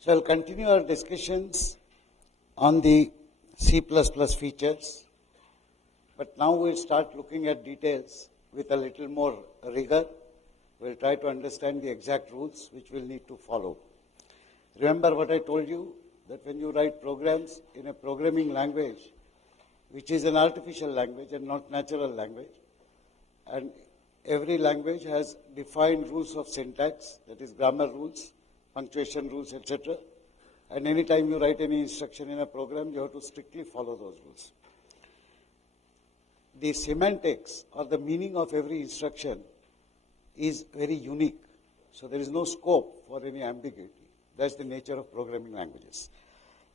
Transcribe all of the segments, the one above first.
So I'll continue our discussions on the C++ features, but now we'll start looking at details with a little more rigor. We'll try to understand the exact rules which we'll need to follow. Remember what I told you, that when you write programs in a programming language, which is an artificial language and not natural language, and every language has defined rules of syntax, that is grammar rules, punctuation rules, etc. And anytime you write any instruction in a program, you have to strictly follow those rules. The semantics or the meaning of every instruction is very unique. So there is no scope for any ambiguity. That's the nature of programming languages.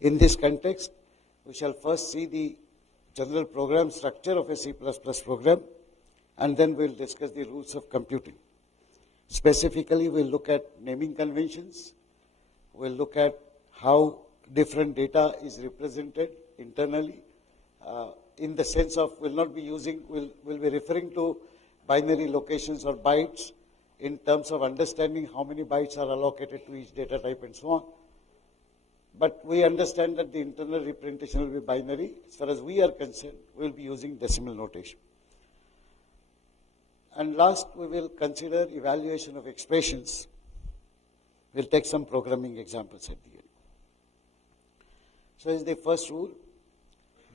In this context, we shall first see the general program structure of a C++ program, and then we'll discuss the rules of computing. Specifically, we'll look at naming conventions. We'll look at how different data is represented internally, in the sense of we'll be referring to binary locations or bytes in terms of understanding how many bytes are allocated to each data type and so on. But we understand that the internal representation will be binary. As far as we are concerned, we'll be using decimal notation. And last, we will consider evaluation of expressions. We'll take some programming examples at the end. So is the first rule.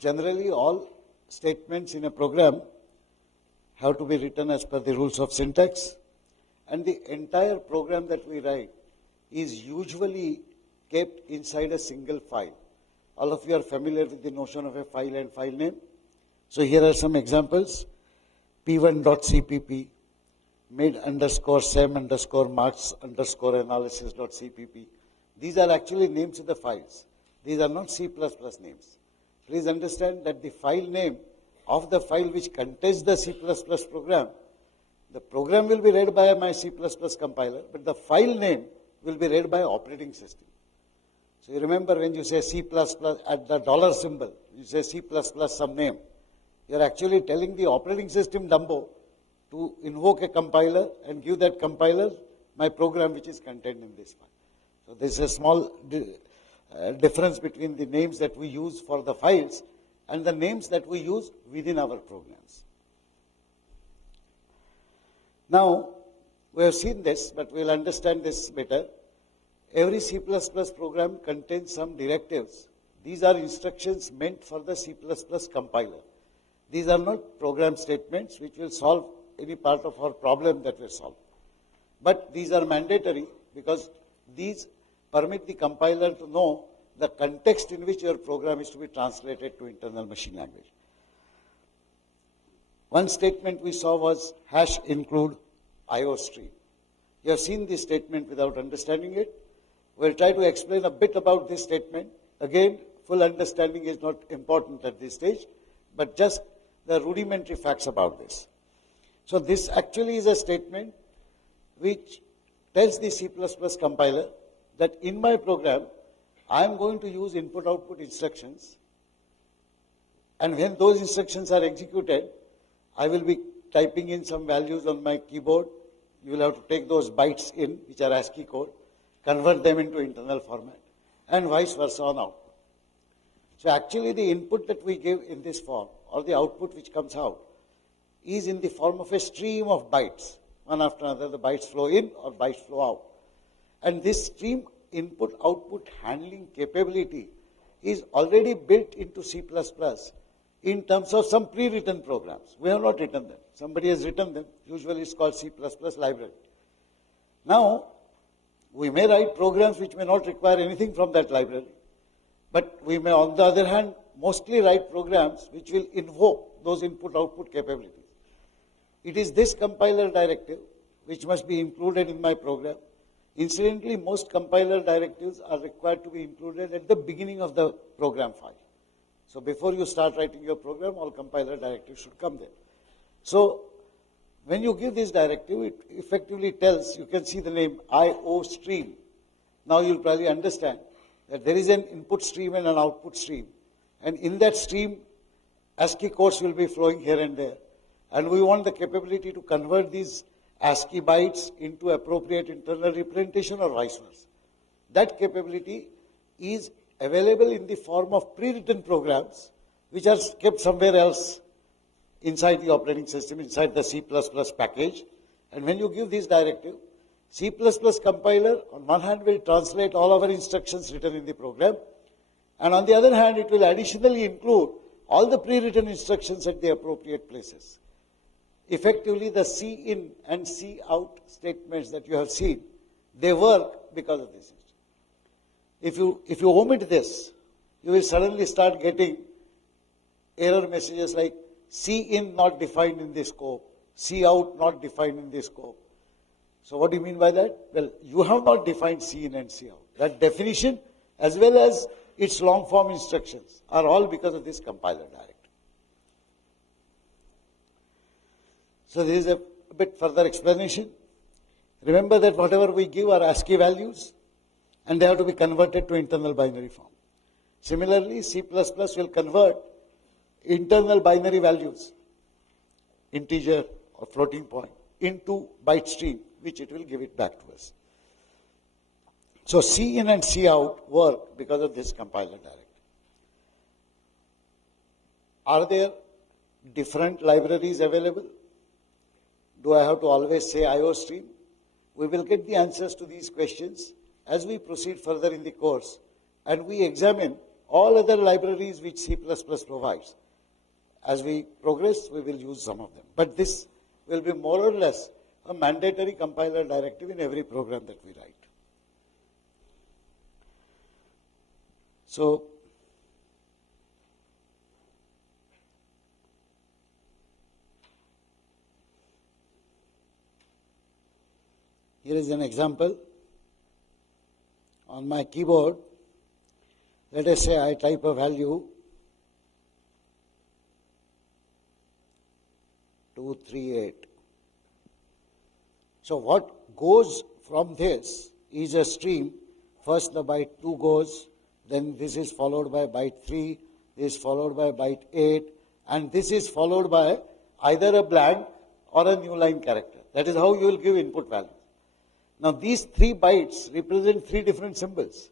Generally, all statements in a program have to be written as per the rules of syntax, and the entire program that we write is usually kept inside a single file. All of you are familiar with the notion of a file and file name. So here are some examples. p1.cpp, mid_sem_marks_analysis.cpp. These are actually names of the files. These are not C++ names. Please understand that the file name of the file which contains the C++ program, the program will be read by my C++ compiler, but the file name will be read by operating system. So you remember when you say C++ at the dollar symbol, you say C++ some name. You're actually telling the operating system Dumbo to invoke a compiler and give that compiler my program which is contained in this file. So there's a small difference between the names that we use for the files and the names that we use within our programs. Now, we have seen this, but we'll understand this better. Every C++ program contains some directives. These are instructions meant for the C++ compiler. These are not program statements which will solve any part of our problem that we solve. But these are mandatory because these permit the compiler to know the context in which your program is to be translated to internal machine language. One statement we saw was #include IOStream. You have seen this statement without understanding it. We'll try to explain a bit about this statement. Again, full understanding is not important at this stage, but just the rudimentary facts about this. So this actually is a statement which tells the C++ compiler that in my program, I am going to use input-output instructions, and when those instructions are executed, I will be typing in some values on my keyboard. You will have to take those bytes in, which are ASCII code, convert them into internal format, and vice versa on output. So actually the input that we give in this form, or the output which comes out, is in the form of a stream of bytes. One after another, the bytes flow in or bytes flow out. And this stream input-output handling capability is already built into C++ in terms of some pre-written programs. We have not written them. Somebody has written them. Usually it's called C++ library. Now, we may write programs which may not require anything from that library, but we may, on the other hand, mostly write programs which will invoke those input-output capabilities. It is this compiler directive which must be included in my program. Incidentally, most compiler directives are required to be included at the beginning of the program file. So before you start writing your program, all compiler directives should come there. So when you give this directive, it effectively tells, you can see the name IOStream. Now you'll probably understand that there is an input stream and an output stream. And in that stream, ASCII codes will be flowing here and there. And we want the capability to convert these ASCII bytes into appropriate internal representation or vice versa. That capability is available in the form of pre-written programs which are kept somewhere else inside the operating system, inside the C++ package. And when you give this directive, C++ compiler on one hand will translate all our instructions written in the program, and on the other hand it will additionally include all the pre-written instructions at the appropriate places. Effectively, the C-in and C-out statements that you have seen, they work because of this. If you omit this, you will suddenly start getting error messages like C-in not defined in the scope, C-out not defined in the scope. So what do you mean by that? Well, you have not defined C-in and C-out. That definition, as well as its long form instructions, are all because of this compiler directive. So there is a bit further explanation. Remember that whatever we give are ASCII values, and they have to be converted to internal binary form. Similarly, C++ will convert internal binary values, integer or floating point, into byte stream, which it will give it back to us. So C-in and C-out work because of this compiler directive. Are there different libraries available? Do I have to always say IOStream? We will get the answers to these questions as we proceed further in the course, and we examine all other libraries which C++ provides. As we progress, we will use some of them. But this will be more or less a mandatory compiler directive in every program that we write. So, here is an example. On my keyboard, let us say I type a value 238. So what goes from this is a stream. First the byte 2 goes, then this is followed by byte 3, this is followed by byte 8, and this is followed by either a blank or a new line character. That is how you will give input values. Now these 3 bytes represent 3 different symbols,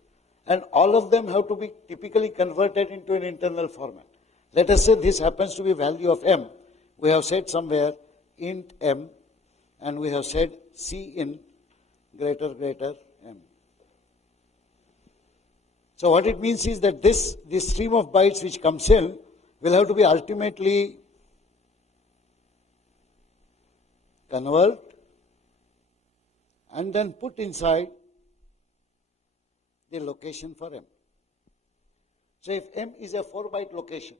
and all of them have to be typically converted into an internal format. Let us say this happens to be value of m. We have said somewhere int m, and we have said C-in greater m. So what it means is that this stream of bytes which comes in will have to be ultimately convert and then put inside the location for m. So if m is a 4-byte location,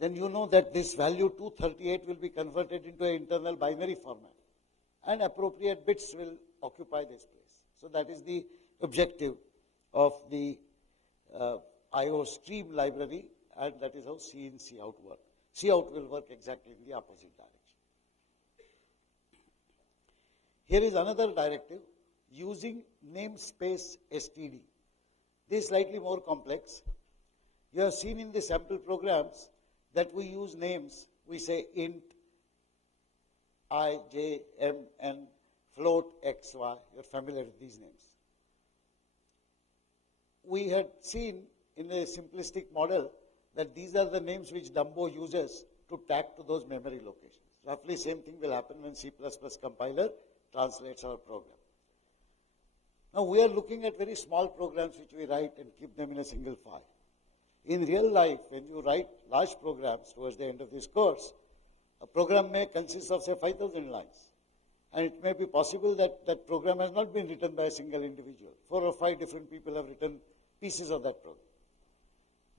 then you know that this value 238 will be converted into an internal binary format, and appropriate bits will occupy this place. So that is the objective of the IOStream library, and that is how C-in, C-out work. C-out will work exactly in the opposite direction. Here is another directive using namespace std. This is slightly more complex. You have seen in the sample programs that we use names. We say int I, j, m, n, float x, y. You're familiar with these names. We had seen in a simplistic model that these are the names which Dumbo uses to tag to those memory locations. Roughly same thing will happen when C++ compiler translates our program. Now we are looking at very small programs which we write and keep them in a single file. In real life, when you write large programs towards the end of this course, a program may consist of say 5,000 lines. And it may be possible that that program has not been written by a single individual. 4 or 5 different people have written pieces of that program.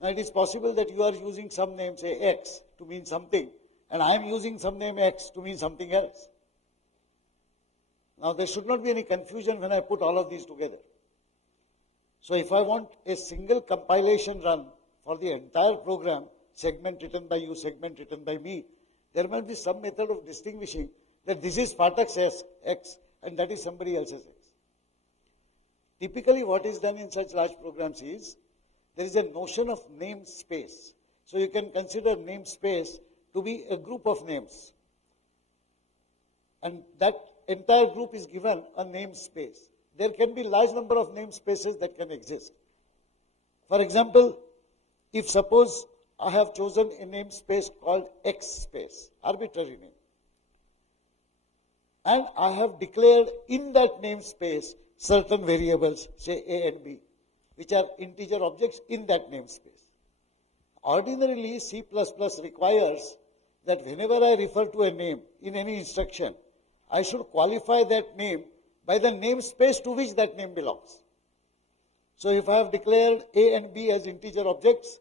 Now it is possible that you are using some name, say X, to mean something, and I am using some name X to mean something else. Now there should not be any confusion when I put all of these together. So if I want a single compilation run for the entire program, segment written by you, segment written by me, there must be some method of distinguishing that this is Phatak's X and that is somebody else's X. Typically what is done in such large programs is, there is a notion of namespace. So you can consider namespace to be a group of names. And that entire group is given a namespace. there can be large number of namespaces that can exist. For example, if suppose I have chosen a namespace called X space, arbitrary name, and I have declared in that namespace certain variables, say A and B, which are integer objects in that namespace. Ordinarily, C++ requires that whenever I refer to a name in any instruction, I should qualify that name by the namespace to which that name belongs. So if I have declared A and B as integer objects,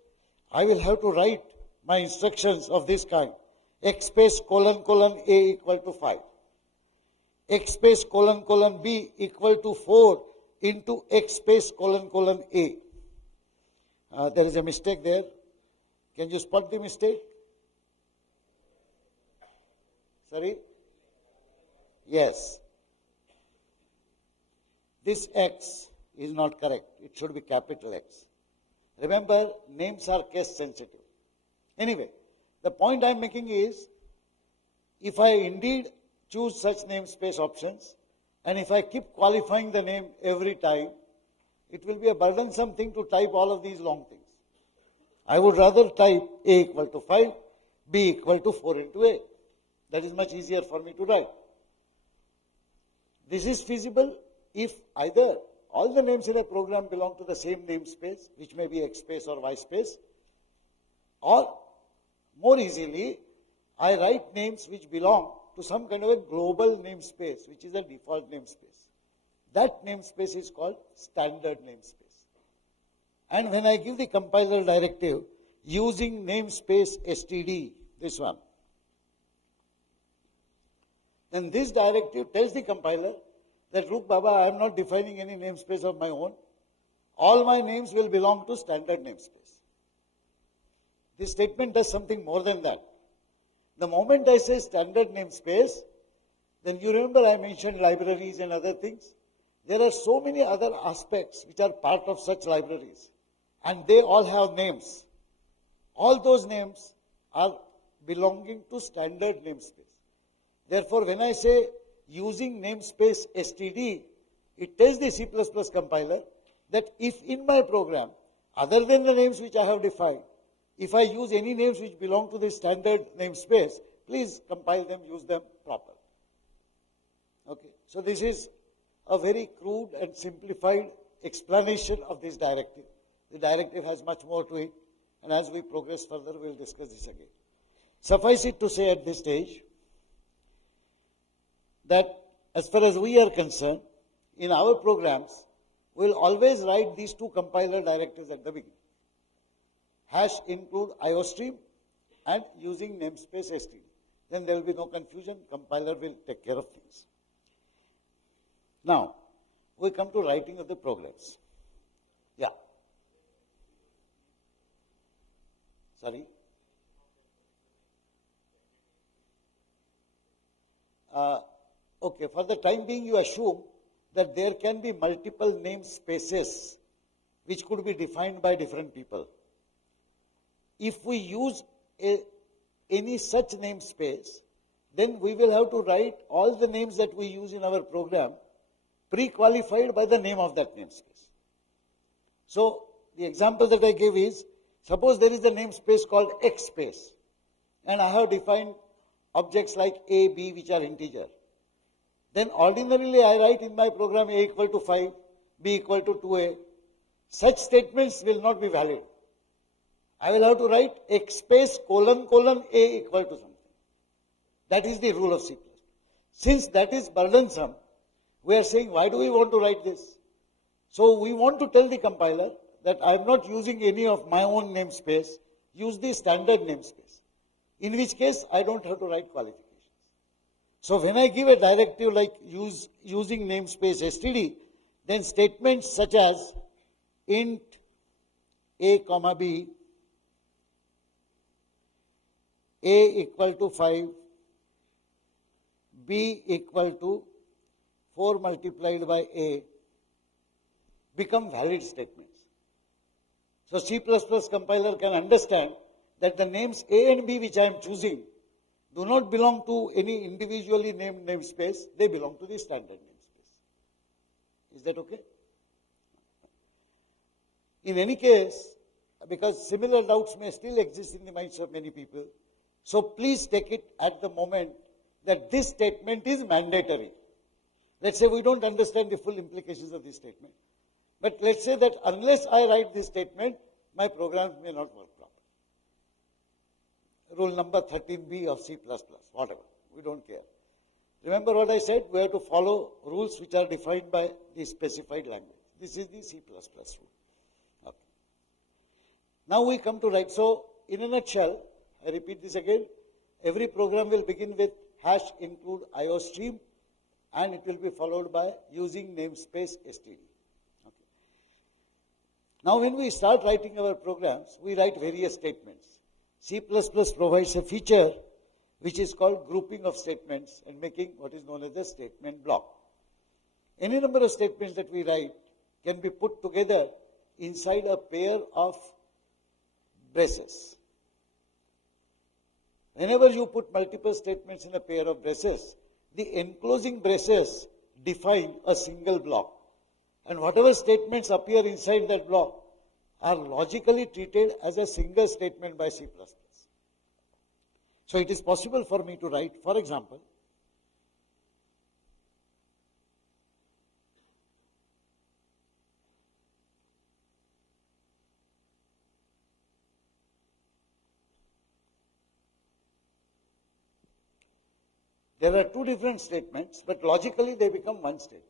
I will have to write my instructions of this kind. X space colon colon A equal to 5. X space colon colon B equal to 4 into X space colon colon A. There is a mistake there. Can you spot the mistake? Sorry? Yes. This X is not correct. It should be capital X. Remember, names are case sensitive. Anyway, the point I am making is, if I indeed choose such namespace options, and if I keep qualifying the name every time, it will be a burdensome thing to type all of these long things. I would rather type A equal to 5, B equal to 4 into A. That is much easier for me to write. This is feasible if either all the names in a program belong to the same namespace, which may be X space or Y space, or more easily, I write names which belong to some kind of a global namespace, which is a default namespace. That namespace is called standard namespace. And when I give the compiler directive using namespace std, this one, then this directive tells the compiler that, look, Baba, I am not defining any namespace of my own. All my names will belong to standard namespace. This statement does something more than that. The moment I say standard namespace, then you remember I mentioned libraries and other things. There are so many other aspects which are part of such libraries, and they all have names. All those names are belonging to standard namespace. Therefore, when I say using namespace std, it tells the C++ compiler that if in my program, other than the names which I have defined, if I use any names which belong to the standard namespace, please compile them, use them properly. Okay, so this is a very crude and simplified explanation of this directive. The directive has much more to it, and as we progress further, we will discuss this again. Suffice it to say at this stage that as far as we are concerned, in our programs, we will always write these two compiler directives at the beginning. Hash include IOStream and using namespace std. Then there will be no confusion. Compiler will take care of things. Now, we come to writing of the programs. Yeah. Sorry? Okay, for the time being, you assume that there can be multiple namespaces which could be defined by different people. If we use any such namespace, then we will have to write all the names that we use in our program pre-qualified by the name of that namespace. So, the example that I gave is, suppose there is a namespace called X space, and I have defined objects like A, B, which are integer. Then ordinarily I write in my program A equal to 5, B equal to 2A. Such statements will not be valid. I will have to write X space colon colon A equal to something. That is the rule of C++. Since that is burdensome, we are saying, why do we want to write this? So we want to tell the compiler that I am not using any of my own namespace, use the standard namespace. In which case, I don't have to write qualifications. So when I give a directive like using namespace std, then statements such as int a comma b, a equal to 5, b equal to 4 multiplied by a become valid statements. So C++ compiler can understand that the names A and B which I am choosing do not belong to any individually named namespace, they belong to the standard namespace. Is that okay? In any case, because similar doubts may still exist in the minds of many people, so please take it at the moment that this statement is mandatory. Let's say we don't understand the full implications of this statement. But let's say that unless I write this statement, my program may not work properly. Rule number 13b of C++, whatever, we don't care. Remember what I said? We have to follow rules which are defined by the specified language. This is the C++ rule. Okay. Now we come to write. So, in a nutshell, I repeat this again, every program will begin with hash include IOStream, and it will be followed by using namespace std. Okay. Now when we start writing our programs, we write various statements. C++ provides a feature which is called grouping of statements and making what is known as the statement block. Any number of statements that we write can be put together inside a pair of braces. Whenever you put multiple statements in a pair of braces, the enclosing braces define a single block. And whatever statements appear inside that block are logically treated as a single statement by C++. So it is possible for me to write, for example, there are two different statements, but logically they become one statement.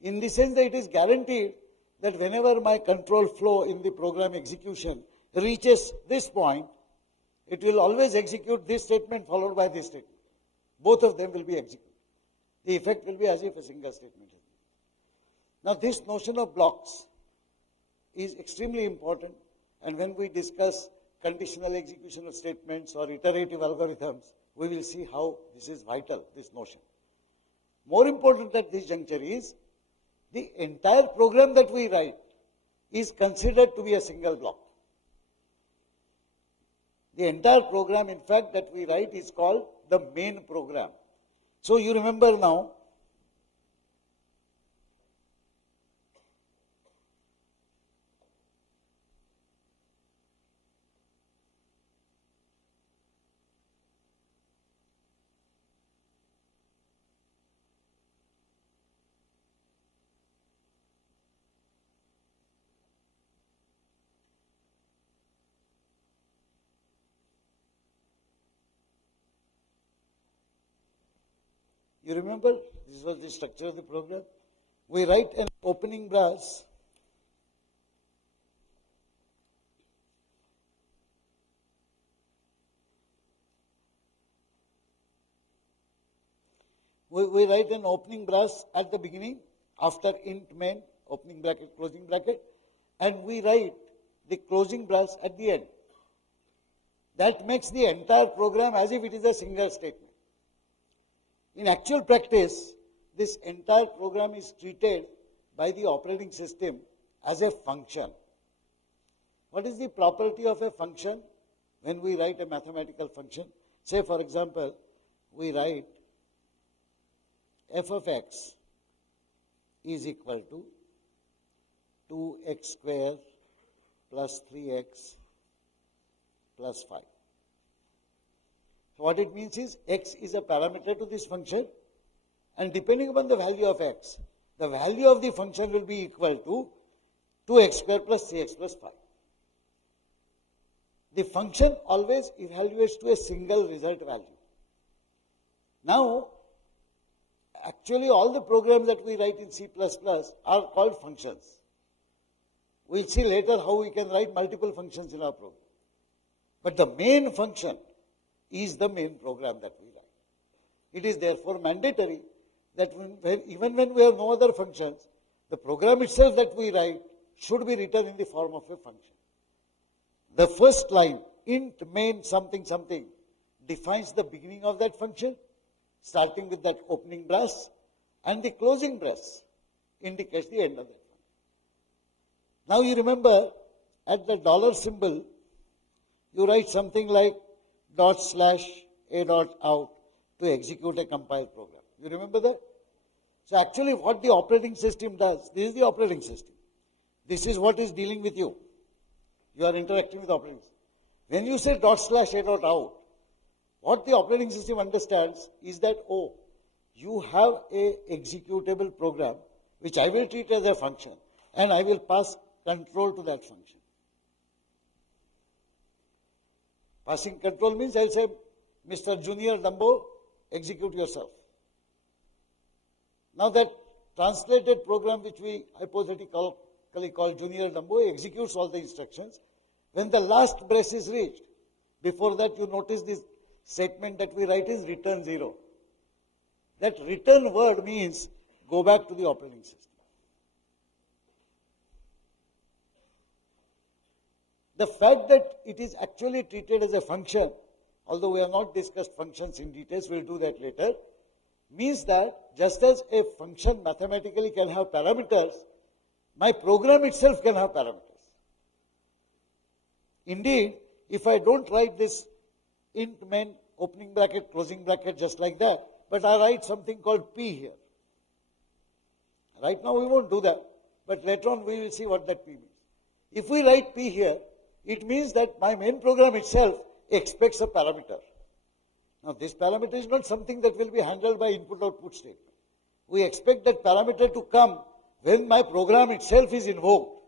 In the sense that it is guaranteed that whenever my control flow in the program execution reaches this point, it will always execute this statement followed by this statement. Both of them will be executed. The effect will be as if a single statement is. Now this notion of blocks is extremely important, and when we discuss conditional execution of statements or iterative algorithms, we will see how this is vital, this notion. More important at this juncture is the entire program that we write is considered to be a single block. The entire program, in fact, that we write is called the main program. So you remember now, you remember, this was the structure of the program. We write an opening brass we write an opening brass at the beginning after int main, opening bracket, closing bracket, and we write the closing brass at the end. That makes the entire program as if it is a single statement. In actual practice, this entire program is treated by the operating system as a function. What is the property of a function when we write a mathematical function? Say, for example, we write f of x is equal to 2x square plus 3x plus 5. So what it means is x is a parameter to this function, and depending upon the value of x, the value of the function will be equal to 2x square plus 3x plus 5. The function always evaluates to a single result value. Now, actually all the programs that we write in C++ are called functions. We'll see later how we can write multiple functions in our program. But the main function is the main program that we write. It is therefore mandatory that even when we have no other functions, the program itself that we write should be written in the form of a function. The first line, int main something something, defines the beginning of that function, starting with that opening brass, and the closing brass indicates the end of that function. Now you remember, at the dollar symbol, you write something like /a.out to execute a compiled program. You remember that? So actually what the operating system does, this is the operating system. This is what is dealing with you. You are interacting with the operating system. When you say ./a.out, what the operating system understands is that, oh, you have a executable program which I will treat as a function and I will pass control to that function. Passing control means I'll say, Mr. Junior Dumbo, execute yourself. Now that translated program which we hypothetically call Junior Dumbo executes all the instructions. When the last brace is reached, before that you notice this statement that we write is return 0. That return word means go back to the operating system. The fact that it is actually treated as a function, although we have not discussed functions in details, we'll do that later, means that just as a function mathematically can have parameters, my program itself can have parameters. Indeed, if I don't write this int main opening bracket, closing bracket just like that, but I write something called p here. Right now we won't do that, but later on we will see what that p means. If we write p here, it means that my main program itself expects a parameter. Now this parameter is not something that will be handled by input-output statement. We expect that parameter to come when my program itself is invoked.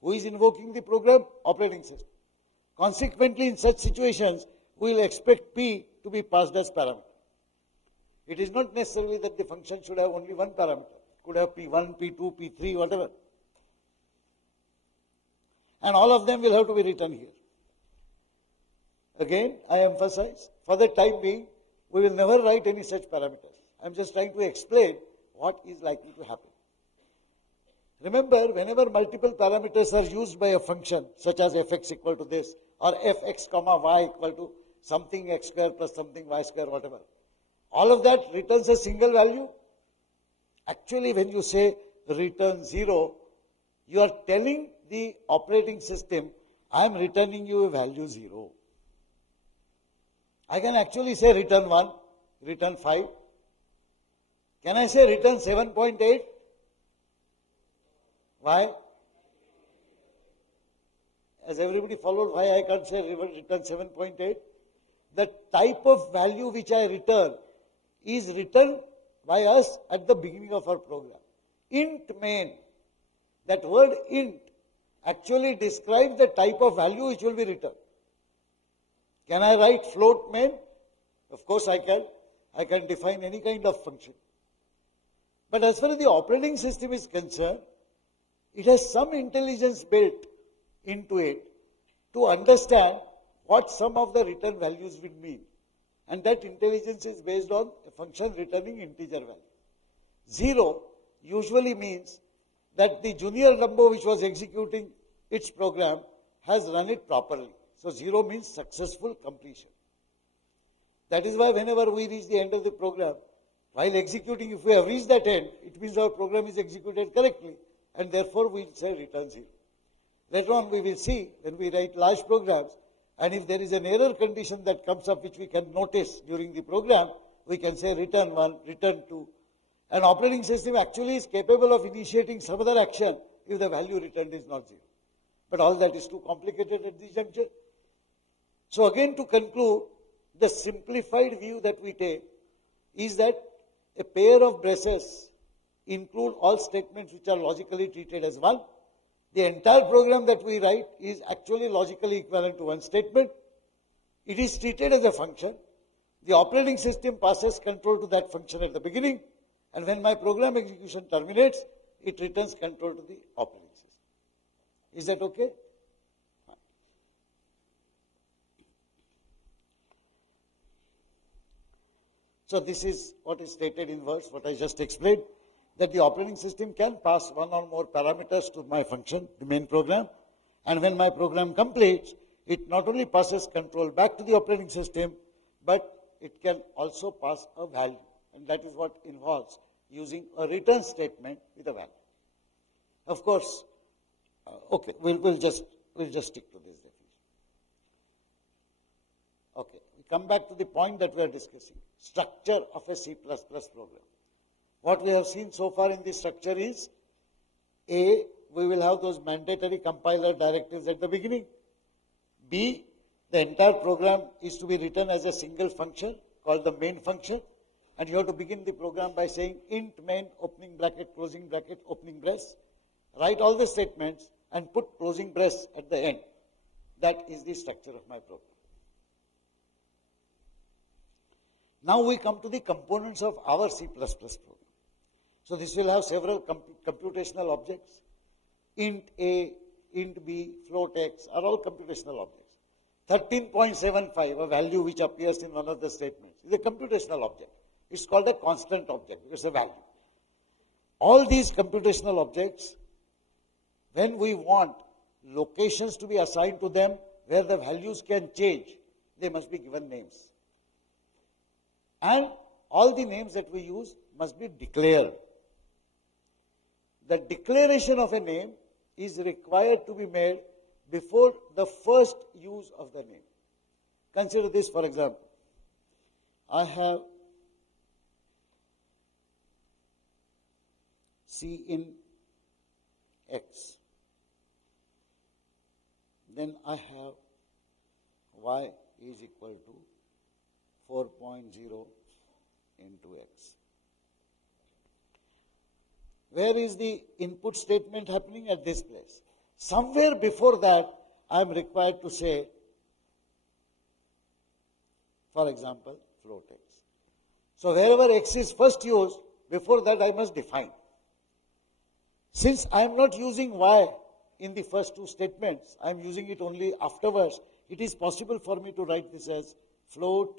Who is invoking the program? Operating system. Consequently, in such situations, we will expect P to be passed as parameter. It is not necessarily that the function should have only one parameter. It could have P1, P2, P3, whatever. And all of them will have to be written here. Again, I emphasize, for the time being, we will never write any such parameters. I am just trying to explain what is likely to happen. Remember, whenever multiple parameters are used by a function, such as fx equal to this, or fx comma y equal to something x square plus something y square, whatever, all of that returns a single value. Actually, when you say return 0, you are telling the operating system, I am returning you a value 0. I can actually say return 1, return 5. Can I say return 7.8? Why? As everybody followed, why I can't say return 7.8? The type of value which I return is written by us at the beginning of our program. Int main. That word int actually describes the type of value which will be returned. Can I write float main? Of course I can. I can define any kind of function. But as far as the operating system is concerned, it has some intelligence built into it to understand what some of the return values will mean. And that intelligence is based on a function returning integer value. 0 usually means that the junior number which was executing its program has run it properly. So 0 means successful completion. That is why whenever we reach the end of the program, while executing, if we have reached that end, it means our program is executed correctly, and therefore we will say return 0. Later on we will see when we write large programs, and if there is an error condition that comes up which we can notice during the program, we can say return 1, return 2. An operating system actually is capable of initiating some other action if the value returned is not 0. But all that is too complicated at this juncture. So again, to conclude, the simplified view that we take is that a pair of braces include all statements which are logically treated as one. The entire program that we write is actually logically equivalent to one statement. It is treated as a function. The operating system passes control to that function at the beginning, and when my program execution terminates, it returns control to the operating system. Is that okay? So this is what is stated in words, what I just explained, that the operating system can pass one or more parameters to my function, the main program, and when my program completes, it not only passes control back to the operating system, but it can also pass a value, and that is what involves using a return statement with a value. Of course, okay, we'll just stick to this definition. Okay, we come back to the point that we are discussing, structure of a C++ program. What we have seen so far in this structure is A, we will have those mandatory compiler directives at the beginning. B, the entire program is to be written as a single function called the main function, and you have to begin the program by saying int main opening bracket, closing bracket, opening brace. Write all the statements and put closing brace at the end. That is the structure of my program. Now we come to the components of our C++ program. So this will have several computational objects. Int A, int B, float X are all computational objects. 13.75, a value which appears in one of the statements, is a computational object. It's called a constant object. It's a value. All these computational objects, when we want locations to be assigned to them where the values can change, they must be given names. And all the names that we use must be declared. The declaration of a name is required to be made before the first use of the name. Consider this, for example. I have C in X. Then I have Y is equal to 4.0 into X. Where is the input statement happening? At this place. Somewhere before that, I am required to say, for example, float X. So wherever X is first used, before that I must define. Since I am not using Y in the first two statements, I am using it only afterwards, it is possible for me to write this as float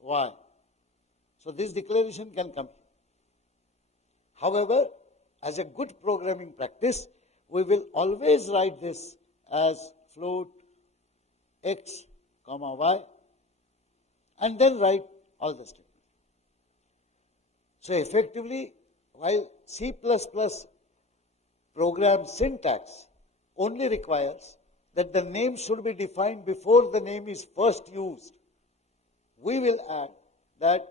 Y. So this declaration can come. However, as a good programming practice, we will always write this as float X, comma Y, and then write all the statements. So effectively, while C++ program syntax only requires that the name should be defined before the name is first used, we will add that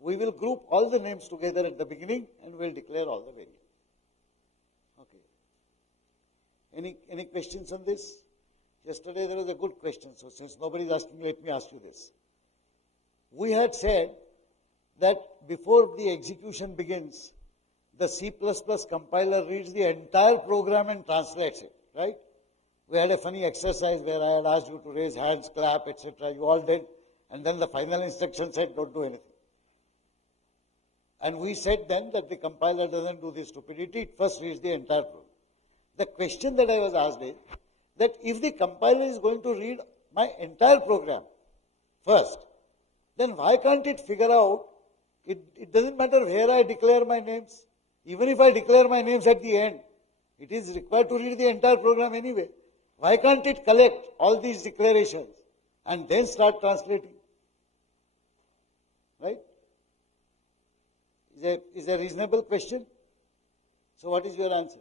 we will group all the names together at the beginning and we will declare all the values. Okay. Any questions on this? Yesterday there was a good question, so since nobody is asking, let me ask you this. We had said that before the execution begins, the C++ compiler reads the entire program and translates it, right? We had a funny exercise where I had asked you to raise hands, clap, etc. You all did. And then the final instruction said, don't do anything. And we said then that the compiler doesn't do this stupidity. It first reads the entire program. The question that I was asked is that if the compiler is going to read my entire program first, then why can't it figure out, it doesn't matter where I declare my names. Even if I declare my names at the end, it is required to read the entire program anyway. Why can't it collect all these declarations and then start translating? Right? Is a reasonable question? So what is your answer?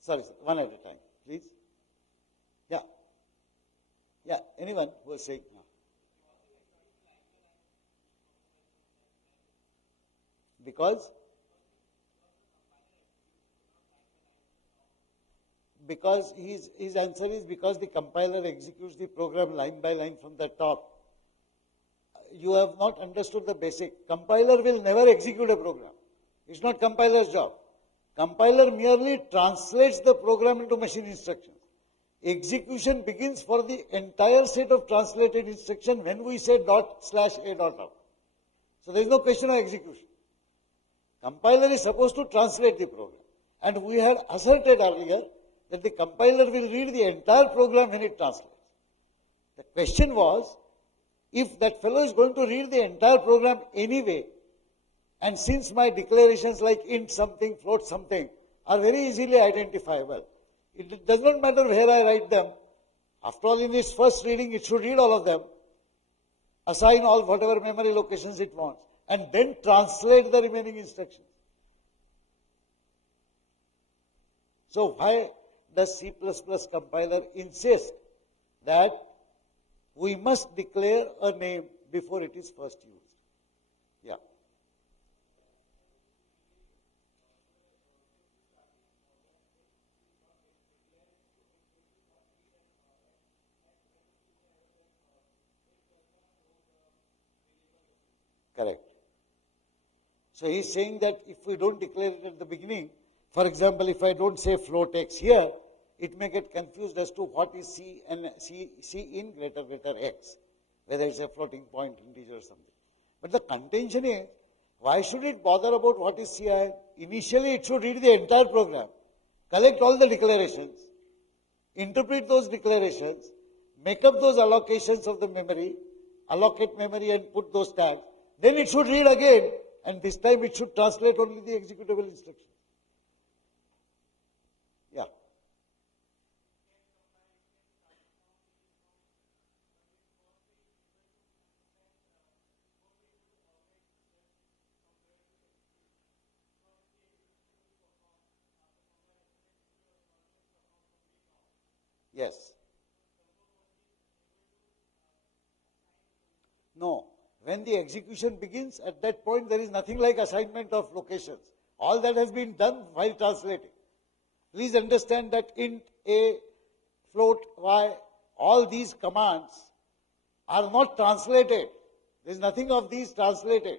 Sorry, sir, one at a time, please. Yeah. Yeah, anyone who is saying? Because his answer is because the compiler executes the program line by line from the top. You have not understood the basic. Compiler will never execute a program. It's not compiler's job. Compiler merely translates the program into machine instructions. Execution begins for the entire set of translated instruction when we say ./a.out. So there is no question of execution. Compiler is supposed to translate the program. And we had asserted earlier that the compiler will read the entire program when it translates. The question was, if that fellow is going to read the entire program anyway, and since my declarations like int something, float something are very easily identifiable, it does not matter where I write them. After all, in its first reading, it should read all of them, assign all whatever memory locations it wants, and then translate the remaining instructions. So why does C++ compiler insist that we must declare a name before it is first used? Correct. So he's saying that if we don't declare it at the beginning, for example, if I don't say float x here, it may get confused as to what is C and C in greater x, whether it's a floating point integer or something. But the contention is, why should it bother about what is CI? Initially, it should read the entire program, collect all the declarations, interpret those declarations, make up those allocations of the memory, allocate memory and put those tags. Then it should read again, and this time it should translate only the executable instructions. Yeah. Yes. No. When the execution begins, at that point there is nothing like assignment of locations. All that has been done while translating. Please understand that int a, float y, all these commands are not translated. There is nothing of these translated.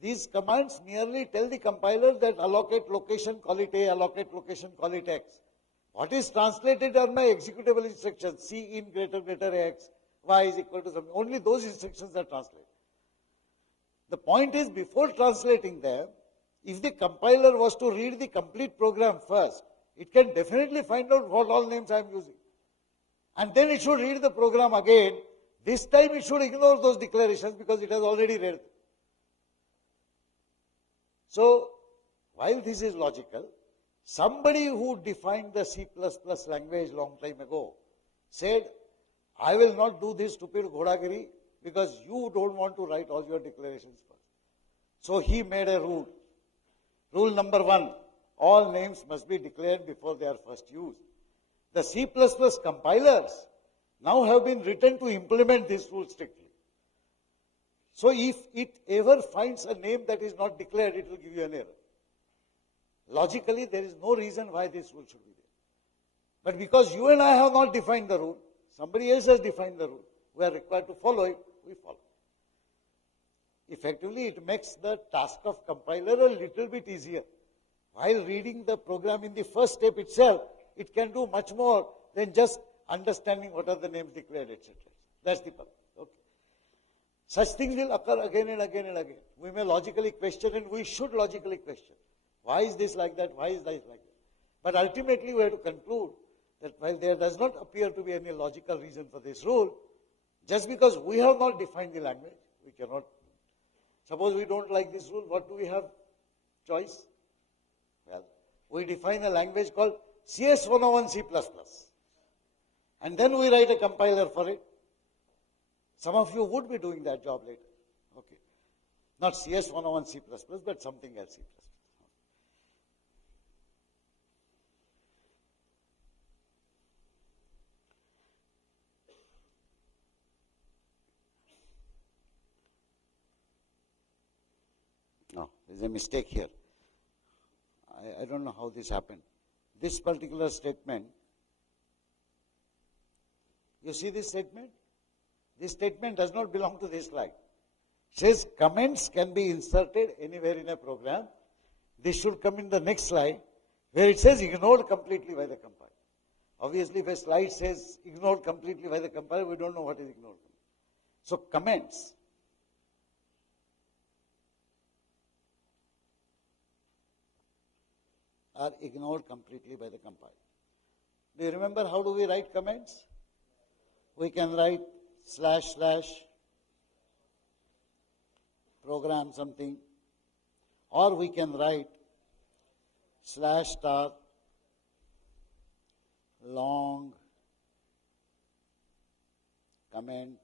These commands merely tell the compiler that allocate location, call it A, allocate location, call it X. What is translated are my executable instructions, C in greater X, Y is equal to something. Only those instructions are translated. The point is, before translating them, if the compiler was to read the complete program first, it can definitely find out what all names I am using. And then it should read the program again. This time it should ignore those declarations because it has already read them. So, while this is logical, somebody who defined the C++ language long time ago said, I will not do this stupid Ghodagiri because you don't want to write all your declarations first. So he made a rule. Rule number 1, all names must be declared before they are first used. The C++ compilers now have been written to implement this rule strictly. So if it ever finds a name that is not declared, it will give you an error. Logically, there is no reason why this rule should be there. But because you and I have not defined the rule, somebody else has defined the rule, we are required to follow it, we follow. Effectively, it makes the task of compiler a little bit easier. While reading the program in the first step itself, it can do much more than just understanding what are the names declared, etc. That's the purpose. Okay. Such things will occur again and again and again. We may logically question, and we should logically question. Why is this like that? Why is that like that? But ultimately, we have to conclude that while there does not appear to be any logical reason for this rule, just because we have not defined the language, we cannot. Suppose we don't like this rule, what do we have choice? Well, we define a language called CS101 C++. And then we write a compiler for it. Some of you would be doing that job later. Okay. Not CS101 C++, but something else C++. No, there's a mistake here. I don't know how this happened. This particular statement, you see this statement? This statement does not belong to this slide. It says comments can be inserted anywhere in a program. This should come in the next slide where it says ignored completely by the compiler. Obviously, if a slide says ignored completely by the compiler, we don't know what is ignored. So comments are ignored completely by the compiler. Do you remember how do we write comments? We can write / program something, or we can write / long comment.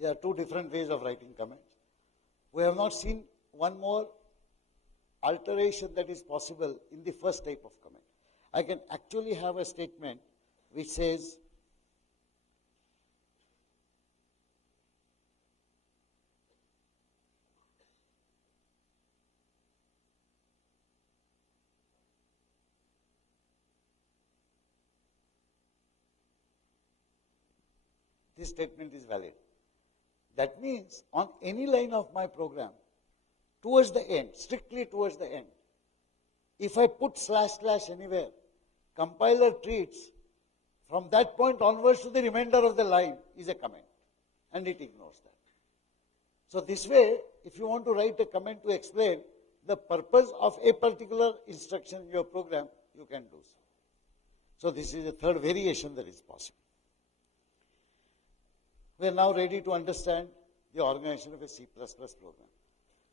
There are two different ways of writing comments. We have not seen one more alteration that is possible in the first type of comment. I can actually have a statement which says this statement is valid. That means on any line of my program, towards the end, strictly towards the end, if I put / anywhere, compiler treats from that point onwards to the remainder of the line is a comment, and it ignores that. So this way, if you want to write a comment to explain the purpose of a particular instruction in your program, you can do so. So this is a third variation that is possible. We are now ready to understand the organization of a C++ program.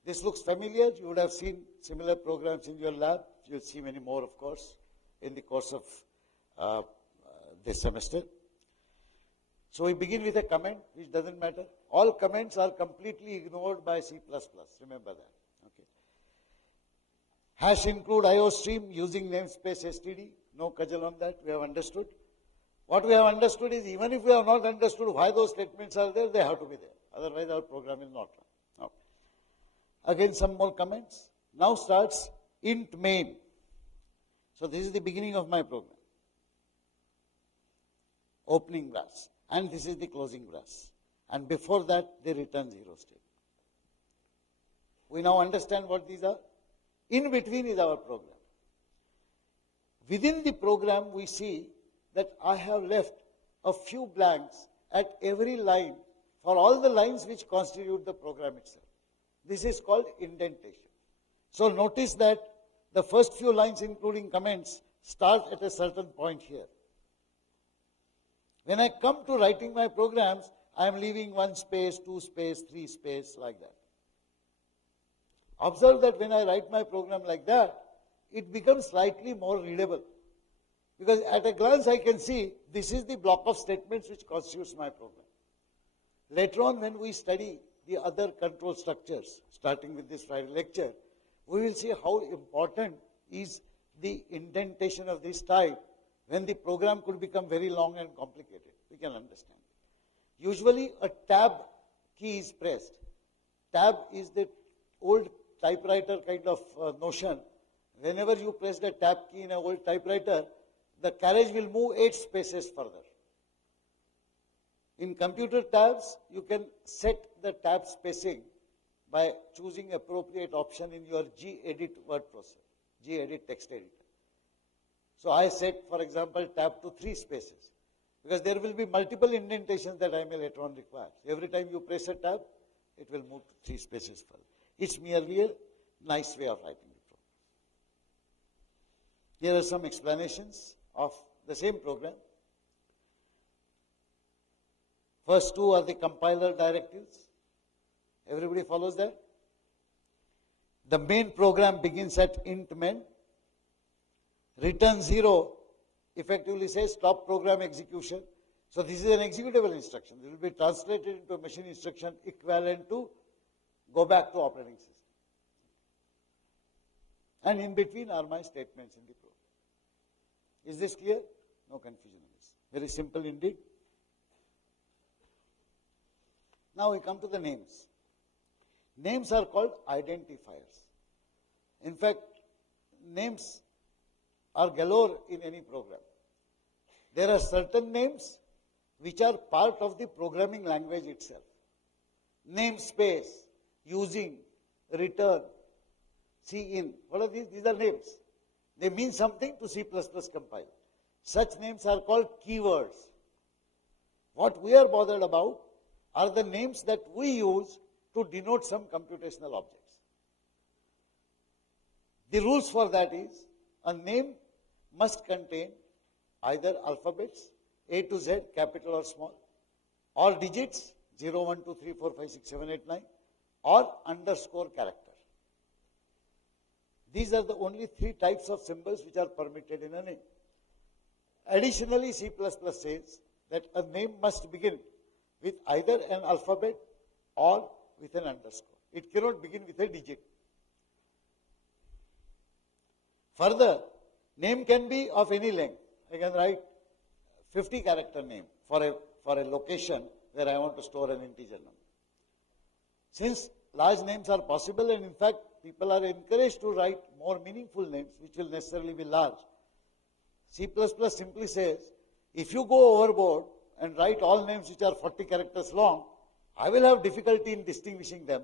This looks familiar. You would have seen similar programs in your lab. You'll see many more, of course, in the course of this semester. So we begin with a comment, which doesn't matter. All comments are completely ignored by C++. Remember that. Okay. Hash include IOStream using namespace std. No cudgel on that. We have understood. What we have understood is even if we have not understood why those statements are there, they have to be there. Otherwise, our program will not run. Okay. Again, some more comments. Now starts int main. So this is the beginning of my program. Opening brass. And this is the closing brass. And before that, they return 0 statement. We now understand what these are. In between is our program. Within the program, we see that I have left a few blanks at every line for all the lines which constitute the program itself. This is called indentation. So notice that the first few lines, including comments, start at a certain point here. When I come to writing my programs, I am leaving 1 space, 2 space, 3 space, like that. Observe that when I write my program like that, it becomes slightly more readable. Because at a glance I can see this is the block of statements which constitutes my program. Later on, when we study the other control structures, starting with this Friday lecture, we will see how important is the indentation of this type when the program could become very long and complicated. We can understand it. Usually a tab key is pressed. Tab is the old typewriter kind of notion. Whenever you press the tab key in an old typewriter, the carriage will move 8 spaces further. In computer tabs, you can set the tab spacing by choosing appropriate option in your gedit word processor, gedit text editor. So I set, for example, tab to 3 spaces, because there will be multiple indentations that I may later on require. So every time you press a tab, it will move to 3 spaces further. It's merely a nice way of writing the program. Here are some explanations of the same program. First two are the compiler directives. Everybody follows that? The main program begins at int main. Return 0 effectively says stop program execution. So this is an executable instruction. It will be translated into a machine instruction equivalent to go back to operating system. And in between are my statements in the program. Is this clear? No confusion in this. Very simple indeed. Now we come to the names. Names are called identifiers. In fact, names are galore in any program. There are certain names which are part of the programming language itself. Namespace, using, return, cin. What are these? These are names. They mean something to C++ compiler. Such names are called keywords. What we are bothered about are the names that we use to denote some computational objects. The rules for that is a name must contain either alphabets, A to Z, capital or small, or digits, 0, 1, 2, 3, 4, 5, 6, 7, 8, 9, or underscore character. These are the only 3 types of symbols which are permitted in a name. Additionally, C++ says that a name must begin with either an alphabet or with an underscore. It cannot begin with a digit. Further, name can be of any length. I can write 50 character name for a location where I want to store an integer number. Since large names are possible, and in fact people are encouraged to write more meaningful names which will necessarily be large, C++ simply says if you go overboard and write all names which are 40 characters long, I will have difficulty in distinguishing them.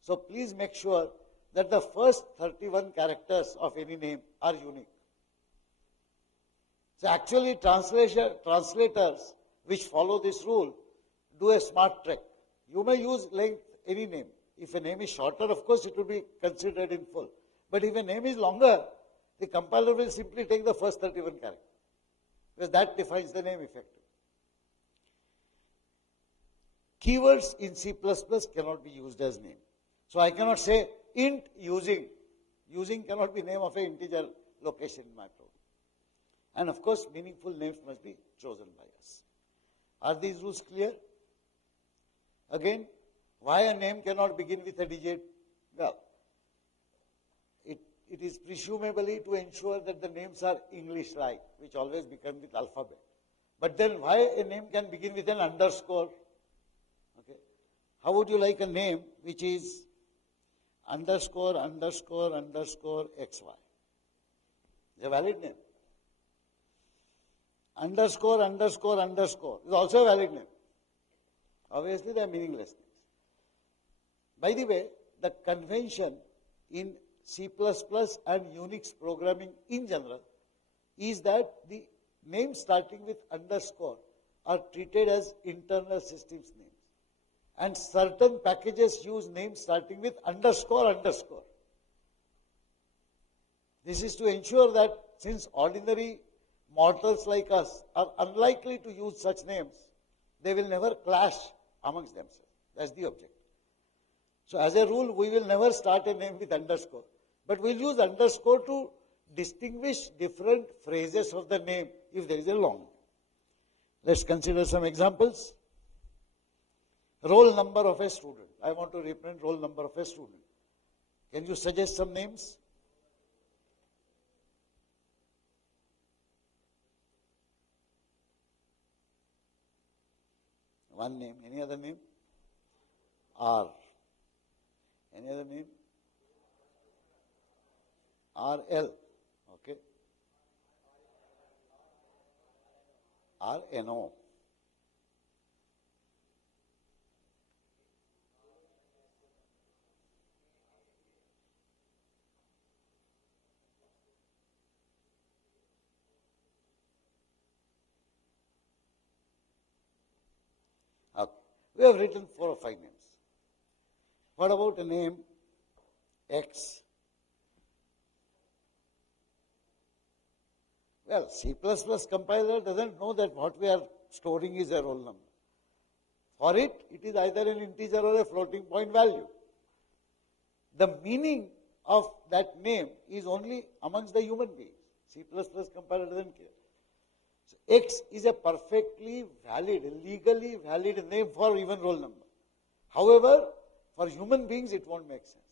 So please make sure that the first 31 characters of any name are unique. So actually translators which follow this rule do a smart trick. You may use length any name. If a name is shorter, of course, it will be considered in full. But if a name is longer, the compiler will simply take the first 31 characters, because that defines the name effectively. Keywords in C++ cannot be used as name. So I cannot say int using. Using cannot be name of an integer location in my program. And of course, meaningful names must be chosen by us. Are these rules clear? Again, why a name cannot begin with a digit? Well, it is presumably to ensure that the names are English-like, which always begin with alphabet. But then why a name can begin with an underscore? Okay. How would you like a name which is underscore, underscore, underscore, XY? It's a valid name. Underscore, underscore, underscore is also a valid name. Obviously, they are meaningless names. By the way, the convention in C++ and Unix programming in general is that the names starting with underscore are treated as internal systems names. And certain packages use names starting with underscore, underscore. This is to ensure that since ordinary mortals like us are unlikely to use such names, they will never clash amongst themselves. That's the objective. So as a rule, we will never start a name with underscore, but we'll use underscore to distinguish different phrases of the name if there is a long name. Let's consider some examples. Roll number of a student. I want to reprint roll number of a student. Can you suggest some names? One name. Any other name? R. Any other name? RL. Okay. RNO. Okay. We have written 4 or 5 names. What about a name X? Well, C++ compiler doesn't know that what we are storing is a roll number. For it, it is either an integer or a floating point value. The meaning of that name is only amongst the human beings. C++ compiler doesn't care. So X is a perfectly valid, legally valid name for even roll number. However, for human beings, it won't make sense.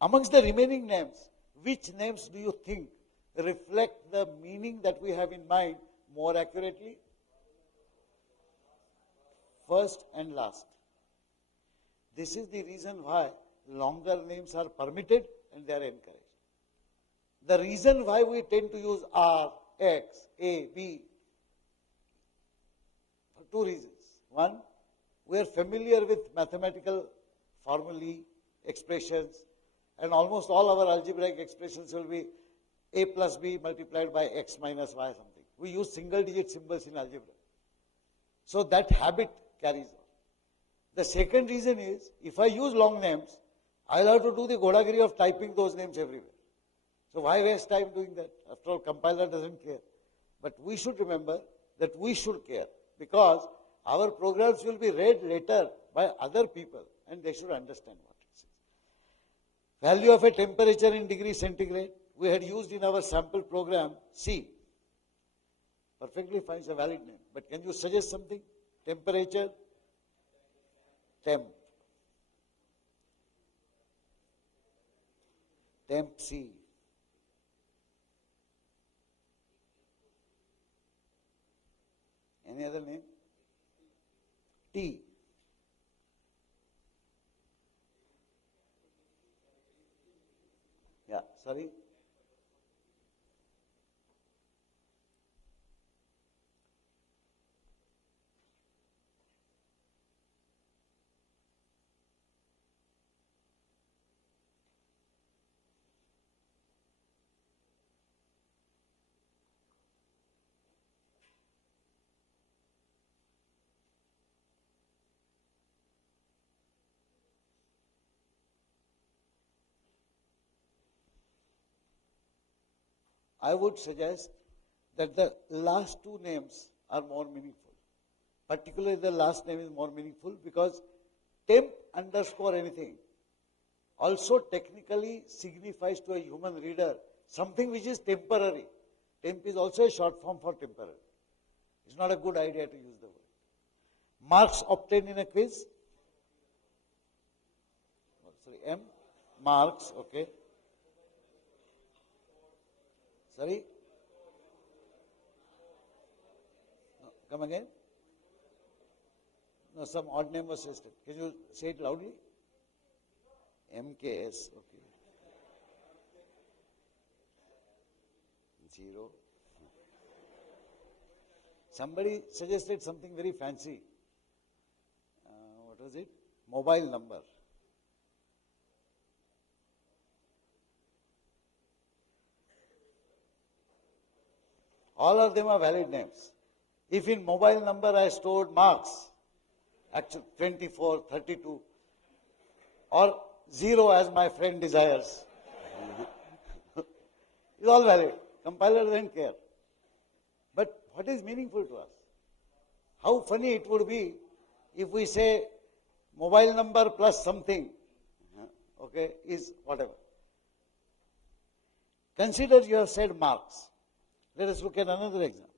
Amongst the remaining names, which names do you think reflect the meaning that we have in mind more accurately? First and last. This is the reason why longer names are permitted and they are encouraged. The reason why we tend to use R, X, A, B, for 2 reasons. One, we are familiar with mathematical formulae, expressions, and almost all our algebraic expressions will be A plus B multiplied by X minus Y something. We use single digit symbols in algebra. So that habit carries on. The second reason is, if I use long names, I'll have to do the godagiri of typing those names everywhere. So why waste time doing that? After all, compiler doesn't care. But we should remember that we should care, because our programs will be read later by other people and they should understand what it says. Value of a temperature in degree centigrade, we had used in our sample program C. Perfectly fine, is a valid name. But can you suggest something? Temperature? Temp. Temp C. Any other name? T. Yeah, sorry. I would suggest that the last two names are more meaningful. Particularly the last name is more meaningful because temp underscore anything also technically signifies to a human reader something which is temporary. Temp is also a short form for temporary. It's not a good idea to use the word. Marks obtained in a quiz. Sorry, M. Marks, okay. Sorry? No, come again? No, some odd name was suggested. Can you say it loudly? MKS, okay. 0. Somebody suggested something very fancy. What was it? Mobile number. All of them are valid names. If in mobile number I stored marks, actually 24, 32, or 0 as my friend desires, it's all valid. Compiler doesn't care. But what is meaningful to us? How funny it would be if we say mobile number plus something, okay, is whatever. Consider you have said marks. Let us look at another example.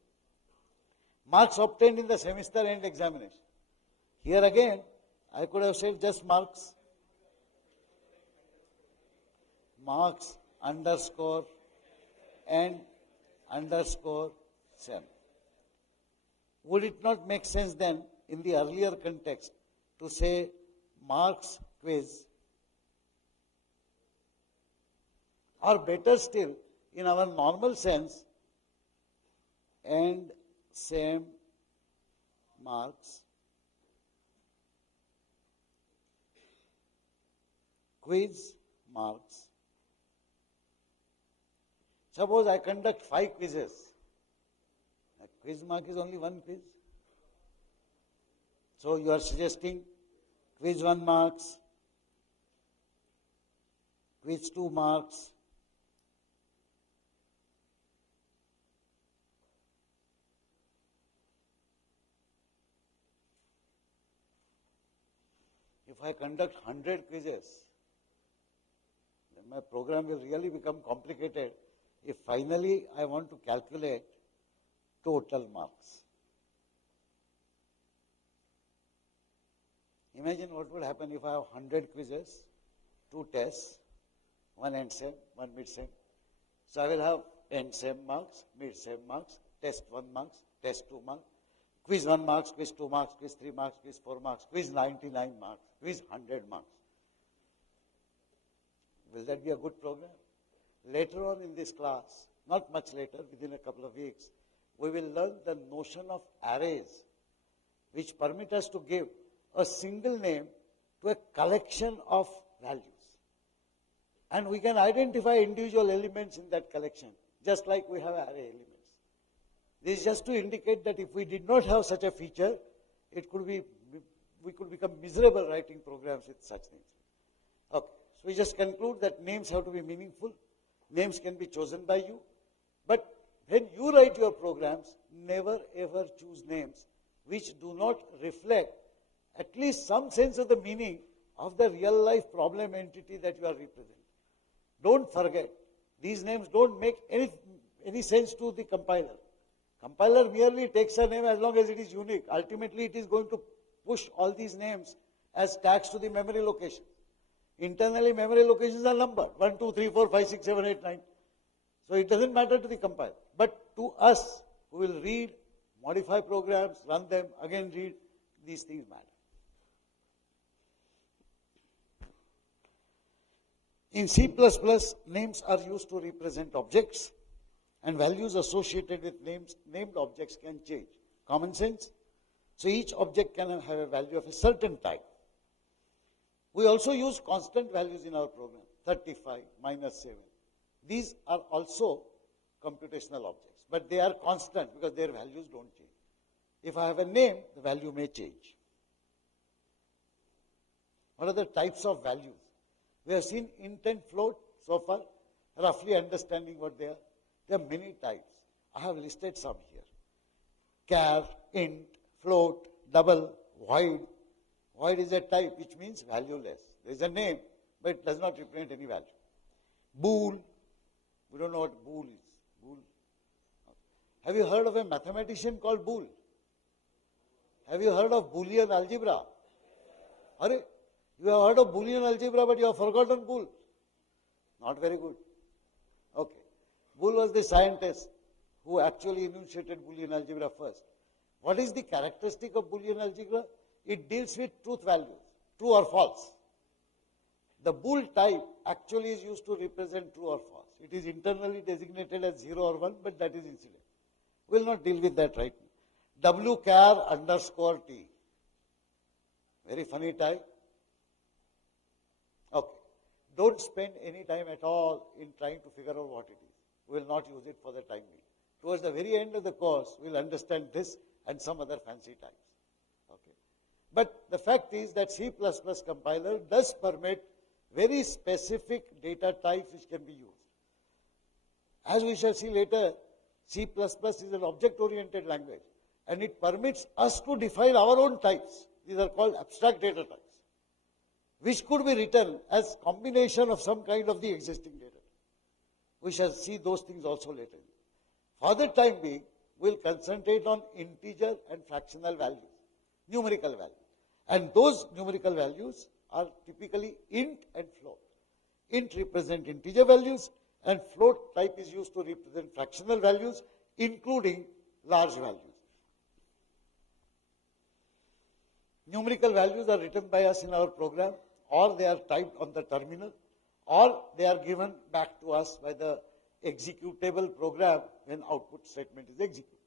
Marks obtained in the semester end examination. Here again, I could have said just marks. Marks underscore and underscore sem. Would it not make sense then, in the earlier context, to say marks quiz? Or better still, in our normal sense, and same marks, quiz marks. Suppose I conduct 5 quizzes. A quiz mark is only one quiz. So you are suggesting quiz 1 marks, quiz 2 marks, if I conduct 100 quizzes, then my program will really become complicated if finally I want to calculate total marks. Imagine what would happen if I have 100 quizzes, 2 tests, 1 end sem, 1 mid sem. So I will have end sem marks, mid sem marks, test 1 marks, test 2 marks, quiz 1 marks, quiz 2 marks, quiz 3 marks, quiz 4 marks, quiz 99 marks, quiz 100 marks. Will that be a good program? Later on in this class, not much later, within a couple of weeks, we will learn the notion of arrays, which permit us to give a single name to a collection of values. And we can identify individual elements in that collection, just like we have array elements. This is just to indicate that if we did not have such a feature, we could become miserable writing programs with such things. Okay, so we just conclude that names have to be meaningful. Names can be chosen by you. But when you write your programs, never ever choose names which do not reflect at least some sense of the meaning of the real life problem entity that you are representing. Don't forget, these names don't make any sense to the compiler. Compiler merely takes a name as long as it is unique. Ultimately, it is going to push all these names as tags to the memory location. Internally, memory locations are numbered 1, 2, 3, 4, 5, 6, 7, 8, 9. So it doesn't matter to the compiler. But to us, who will read, modify programs, run them, again read, these things matter. In C++, names are used to represent objects, and values associated with named objects can change. Common sense? So each object can have a value of a certain type. We also use constant values in our program, 35, -7. These are also computational objects, but they are constant because their values don't change. If I have a name, the value may change. What are the types of values? We have seen int and float so far, roughly understanding what they are. There are many types. I have listed some here. Char, int, float, double, void. Void is a type which means valueless. There is a name, but it does not represent any value. Bool, we don't know what bool is. Bool. Have you heard of a mathematician called Boole? Have you heard of Boolean algebra? Are you have heard of Boolean algebra, but you have forgotten Boole. Not very good. Okay. Boole was the scientist who actually enunciated Boolean algebra first. What is the characteristic of Boolean algebra? It deals with truth values, true or false. The Boole type actually is used to represent true or false. It is internally designated as 0 or 1, but that is incident. We will not deal with that right now. WChar underscore T. Very funny type. Okay. Don't spend any time at all in trying to figure out what it is. We will not use it for the time being. Towards the very end of the course, we will understand this and some other fancy types. Okay. But the fact is that C++ compiler does permit very specific data types which can be used. As we shall see later, C++ is an object-oriented language, and it permits us to define our own types. These are called abstract data types, which could be written as combination of some kind of the existing data. We shall see those things also later. For the time being, we'll concentrate on integer and fractional values, numerical values. And those numerical values are typically int and float. Int represent integer values, and float type is used to represent fractional values, including large values. Numerical values are written by us in our program, or they are typed on the terminal, or they are given back to us by the executable program when output statement is executed.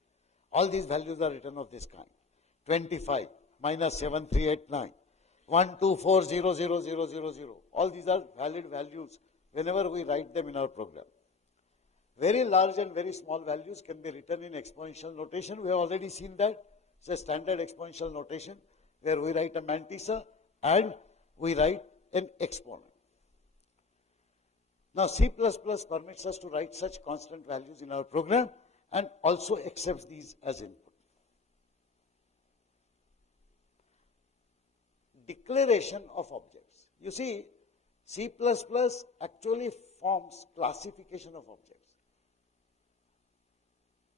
All these values are written of this kind. 25 minus 7389, 1240000. All these are valid values whenever we write them in our program. Very large and very small values can be written in exponential notation. We have already seen that. It's a standard exponential notation where we write a mantissa and we write an exponent. Now C++ permits us to write such constant values in our program and also accepts these as input. Declaration of objects. You see, C++ actually forms classification of objects.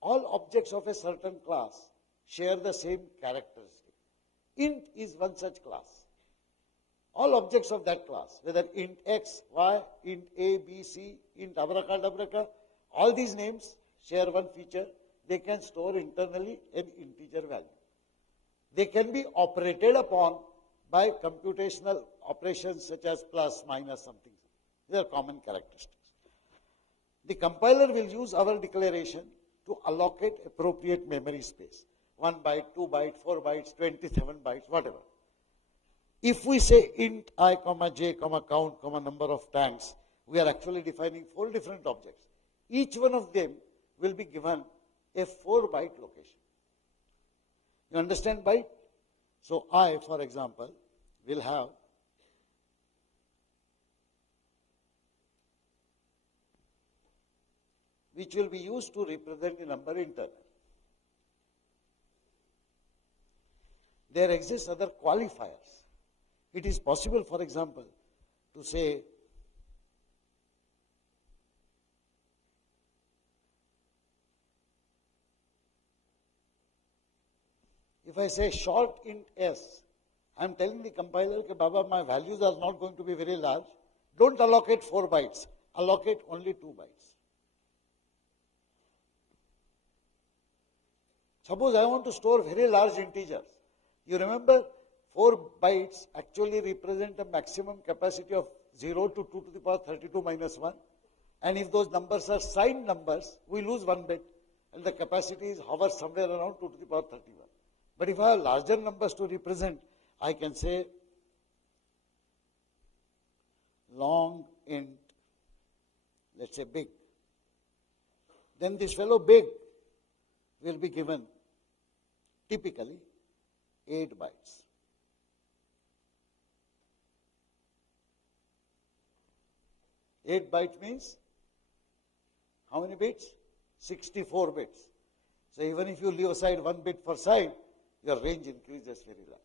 All objects of a certain class share the same characteristic. Int is one such class. All objects of that class, whether int x, y, int a, b, c, int abracadabra, all these names share one feature. They can store internally an integer value. They can be operated upon by computational operations such as plus, minus, something. These are common characteristics. The compiler will use our declaration to allocate appropriate memory space. 1 byte, 2 byte, 4 bytes, 27 bytes, whatever. If we say int I, j, count, number of tanks, we are actually defining 4 different objects. Each one of them will be given a 4-byte location. You understand byte? So I, for example, will have which will be used to represent the number internal. There exist other qualifiers. It is possible, for example, to say if I say short int s, I am telling the compiler that Baba, my values are not going to be very large. Don't allocate 4 bytes. Allocate only 2 bytes. Suppose I want to store very large integers. You remember 4 bytes actually represent a maximum capacity of 0 to 2 to the power 32 minus 1. And if those numbers are signed numbers, we lose 1 bit. And the capacity is hovers somewhere around 2 to the power 31. But if I have larger numbers to represent, I can say long int, let's say big. Then this fellow big will be given typically 8 bytes. Eight bytes means how many bits? 64 bits. So even if you leave aside 1 bit for side, your range increases very large.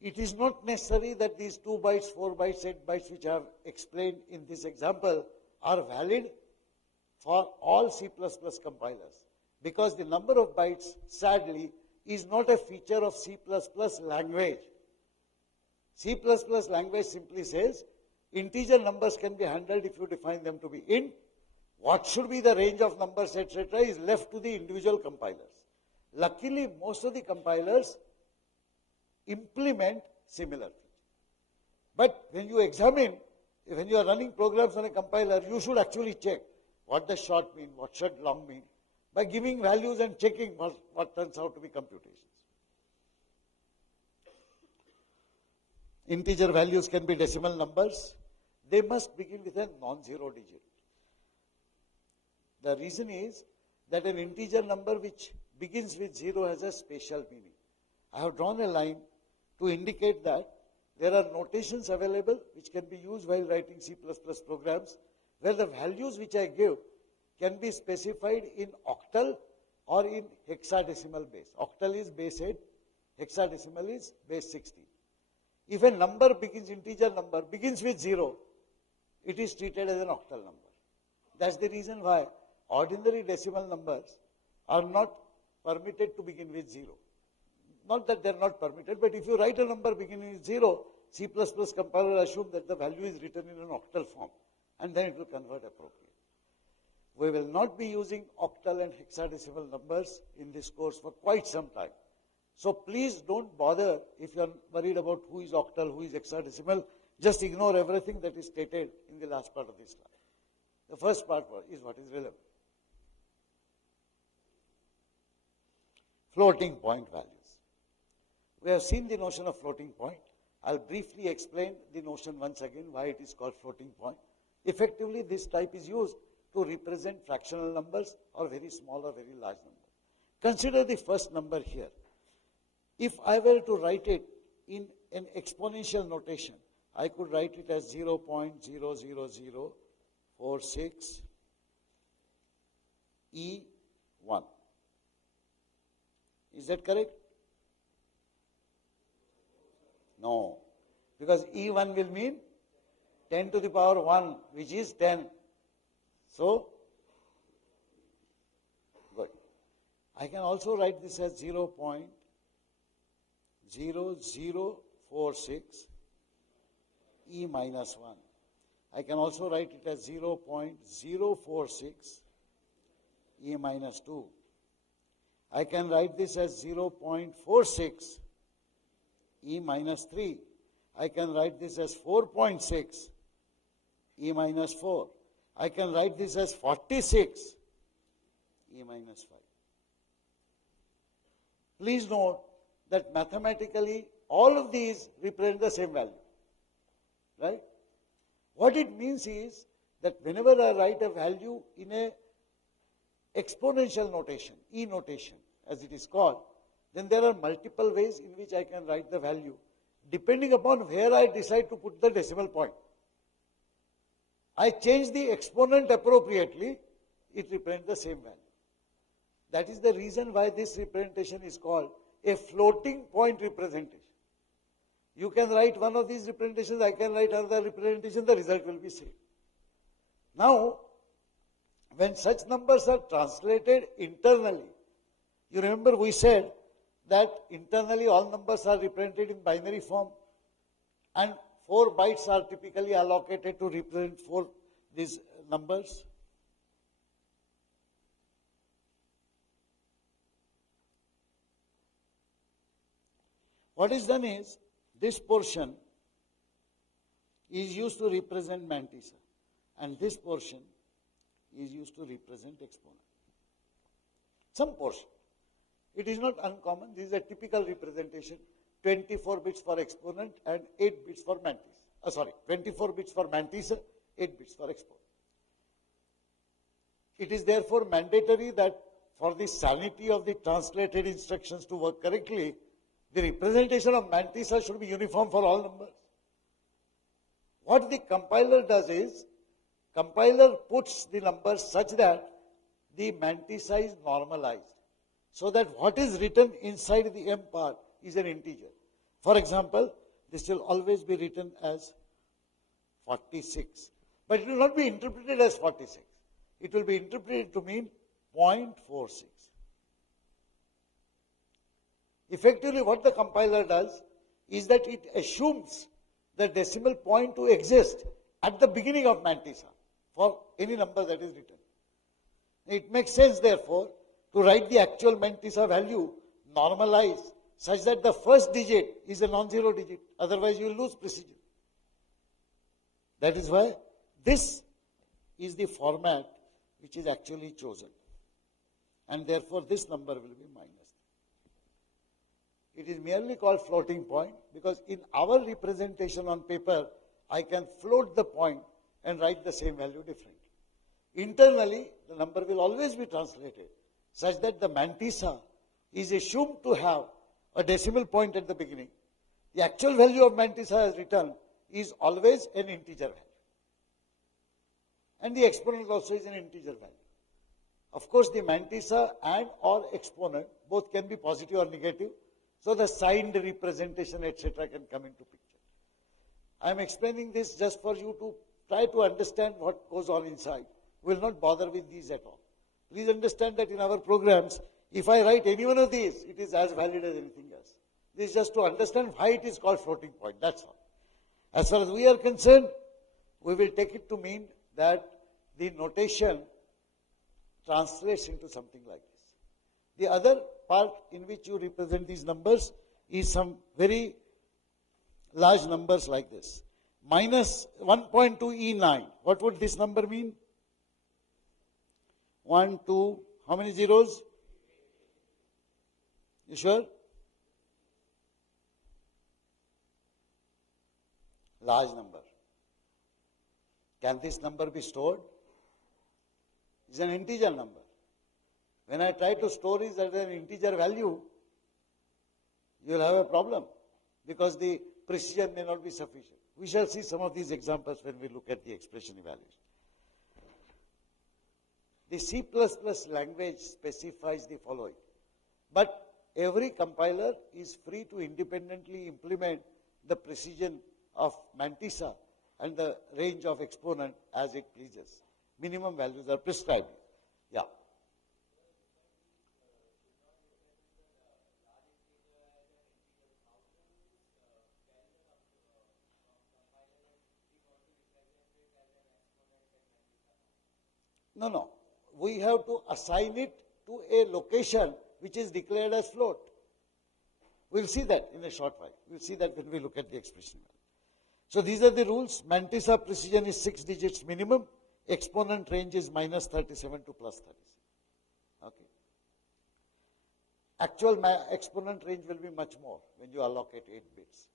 It is not necessary that these 2 bytes, 4 bytes, 8 bytes which I have explained in this example are valid for all C++ compilers, because the number of bytes, sadly, is not a feature of C++ language. C++ language simply says integer numbers can be handled if you define them to be int. What should be the range of numbers, etc., is left to the individual compilers. Luckily, most of the compilers implement similar features. But when you examine, when you are running programs on a compiler, you should actually check what does short mean, what should long mean, by giving values and checking what turns out to be computations. Integer values can be decimal numbers. They must begin with a non-zero digit. The reason is that an integer number which begins with 0 has a spatial meaning. I have drawn a line to indicate that there are notations available which can be used while writing C++ programs, where the values which I give can be specified in octal or in hexadecimal base. Octal is base 8, hexadecimal is base 16. If a number begins, integer number begins with 0, it is treated as an octal number. That's the reason why ordinary decimal numbers are not permitted to begin with 0. Not that they're not permitted, but if you write a number beginning with 0, C++ compiler assume that the value is written in an octal form, and then it will convert appropriately. We will not be using octal and hexadecimal numbers in this course for quite some time. So please don't bother if you're worried about who is octal, who is hexadecimal. Just ignore everything that is stated in the last part of this class. The first part is what is relevant. Floating point values. We have seen the notion of floating point. I'll briefly explain the notion once again, why it is called floating point. Effectively, this type is used to represent fractional numbers or very small or very large numbers. Consider the first number here. If I were to write it in an exponential notation, I could write it as 0.00046 E1. Is that correct? No, because E1 will mean 10 to the power 1, which is 10. So, good. I can also write this as 0.0046 E minus 1. I can also write it as 0.046 E minus 2. I can write this as 0.46 E minus 3. I can write this as 4.6 E minus 4. I can write this as 46 E minus 5. Please note that mathematically all of these represent the same value. Right? What it means is that whenever I write a value in a exponential notation, E notation as it is called, then there are multiple ways in which I can write the value depending upon where I decide to put the decimal point. I change the exponent appropriately, it represents the same value. That is the reason why this representation is called a floating point representation. You can write one of these representations, I can write another representation, the result will be same. Now, when such numbers are translated internally, you remember we said that internally all numbers are represented in binary form and 4 bytes are typically allocated to represent these numbers. What is done is, this portion is used to represent mantissa and this portion is used to represent exponent. Some portion. It is not uncommon. This is a typical representation. 24 bits for exponent and 8 bits for mantissa. 24 bits for mantissa, 8 bits for exponent. It is therefore mandatory that for the sanity of the translated instructions to work correctly, the representation of mantissa should be uniform for all numbers. What the compiler does is, compiler puts the numbers such that the mantissa is normalized so that what is written inside the m part is an integer. For example, this will always be written as 46, but it will not be interpreted as 46. It will be interpreted to mean 0.46. Effectively, what the compiler does is that it assumes the decimal point to exist at the beginning of mantissa for any number that is written. It makes sense, therefore, to write the actual mantissa value normalized such that the first digit is a non-zero digit. Otherwise, you will lose precision. That is why this is the format which is actually chosen. And therefore, this number will be minus. It is merely called floating point because in our representation on paper, I can float the point and write the same value differently. Internally, the number will always be translated such that the mantissa is assumed to have a decimal point at the beginning. The actual value of mantissa as written is always an integer value. And the exponent also is an integer value. Of course, the mantissa and or exponent both can be positive or negative. So the signed representation, etc., can come into picture. I am explaining this just for you to try to understand what goes on inside. We will not bother with these at all. Please understand that in our programs, if I write any one of these, it is as valid as anything else. This is just to understand why it is called floating point, that's all. As far as we are concerned, we will take it to mean that the notation translates into something like this. The other part in which you represent these numbers is some very large numbers like this. Minus 1.2 E9. What would this number mean? 1, 2, how many zeros? You sure? Large number. Can this number be stored? It's an integer number. When I try to store it as an integer value, you will have a problem because the precision may not be sufficient. We shall see some of these examples when we look at the expression evaluation. The C++ language specifies the following, but every compiler is free to independently implement the precision of mantissa and the range of exponent as it pleases. Minimum values are prescribed. Yeah. No. We have to assign it to a location which is declared as float. We'll see that in a short while. We'll see that when we look at the expression. So these are the rules. Mantissa precision is 6 digits minimum. Exponent range is minus 37 to plus 37. Okay. Actual exponent range will be much more when you allocate 8 bits.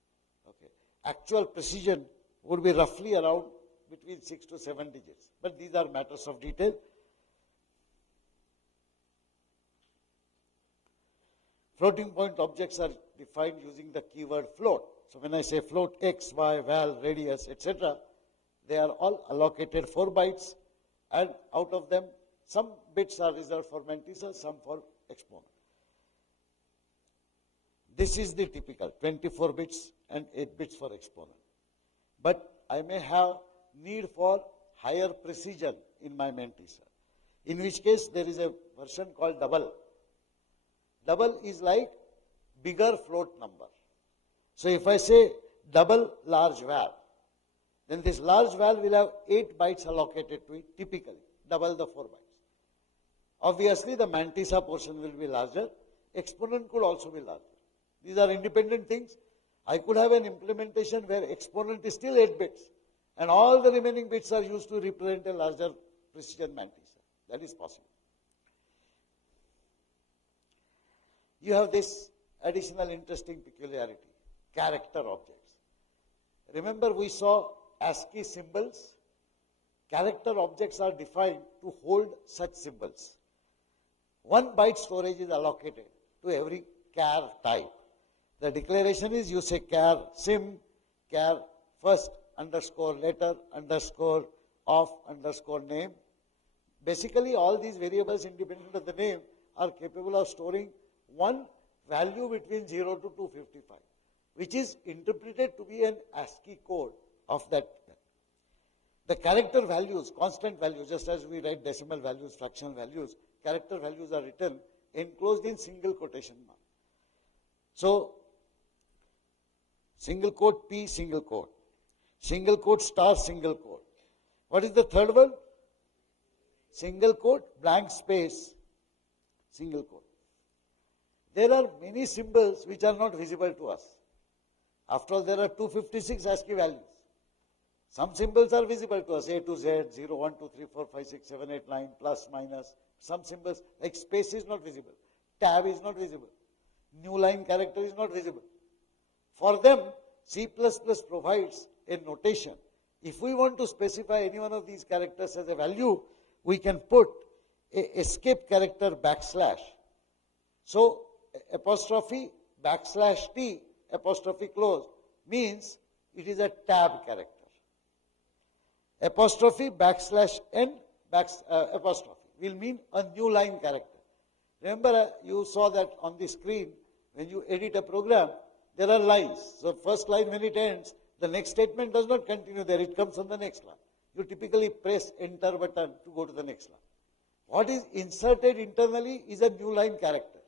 Okay. Actual precision would be roughly around between 6 to 7 digits. But these are matters of detail. Floating point objects are defined using the keyword float. So when I say float x, y, val, radius, etc., they are all allocated 4 bytes, and out of them, some bits are reserved for mantissa, some for exponent. This is the typical 24 bits and 8 bits for exponent. But I may have need for higher precision in my mantissa, in which case there is a version called double. Double is like bigger float number. So if I say double large val, then this large val will have 8 bytes allocated to it, typically, double the 4 bytes. Obviously, the mantissa portion will be larger. Exponent could also be larger. These are independent things. I could have an implementation where exponent is still 8 bits, and all the remaining bits are used to represent a larger precision mantissa. That is possible. You have this additional interesting peculiarity, character objects. Remember, we saw ASCII symbols. Character objects are defined to hold such symbols. 1 byte storage is allocated to every char type. The declaration is you say char sim, char first underscore letter underscore of underscore name. Basically, all these variables independent of the name are capable of storing one value between 0 to 255, which is interpreted to be an ASCII code of that. The character values, constant values, just as we write decimal values, fractional values, character values are written enclosed in single quotation mark. So, single quote P, single quote star, single quote. What is the third one? Single quote, blank space, single quote. There are many symbols which are not visible to us. After all, there are 256 ASCII values. Some symbols are visible to us, A to Z, 0, 1, 2, 3, 4, 5, 6, 7, 8, 9, plus, minus. Some symbols, like space is not visible. Tab is not visible. New line character is not visible. For them, C++ provides a notation. If we want to specify any one of these characters as a value, we can put a escape character backslash. So, apostrophe backslash T apostrophe close means it is a tab character. Apostrophe backslash N apostrophe will mean a new line character. Remember, you saw that on the screen when you edit a program, there are lines. So, first line when it ends, the next statement does not continue there, it comes on the next line. You typically press enter button to go to the next line. What is inserted internally is a new line character,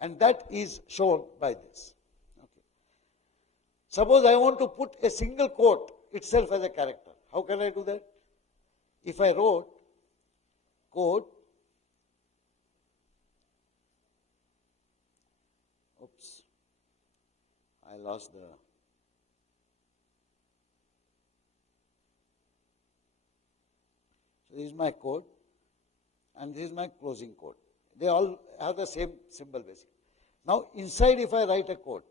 and that is shown by this. Okay. Suppose I want to put a single quote itself as a character. How can I do that? If I wrote quote, oops, I lost the, so this is my quote and this is my closing quote. They all have the same symbol basically. Now inside if I write a quote,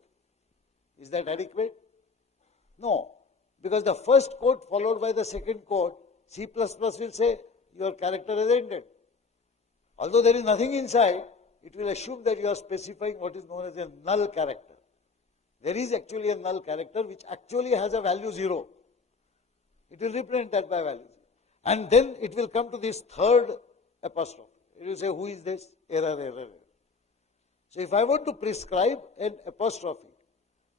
is that adequate? No, because the first quote followed by the second quote, C++ will say your character has ended. Although there is nothing inside, it will assume that you are specifying what is known as a null character. There is actually a null character which actually has a value 0. It will represent that by value 0. And then it will come to this third apostrophe. It will say, who is this? Error, error, error. So if I want to prescribe an apostrophe,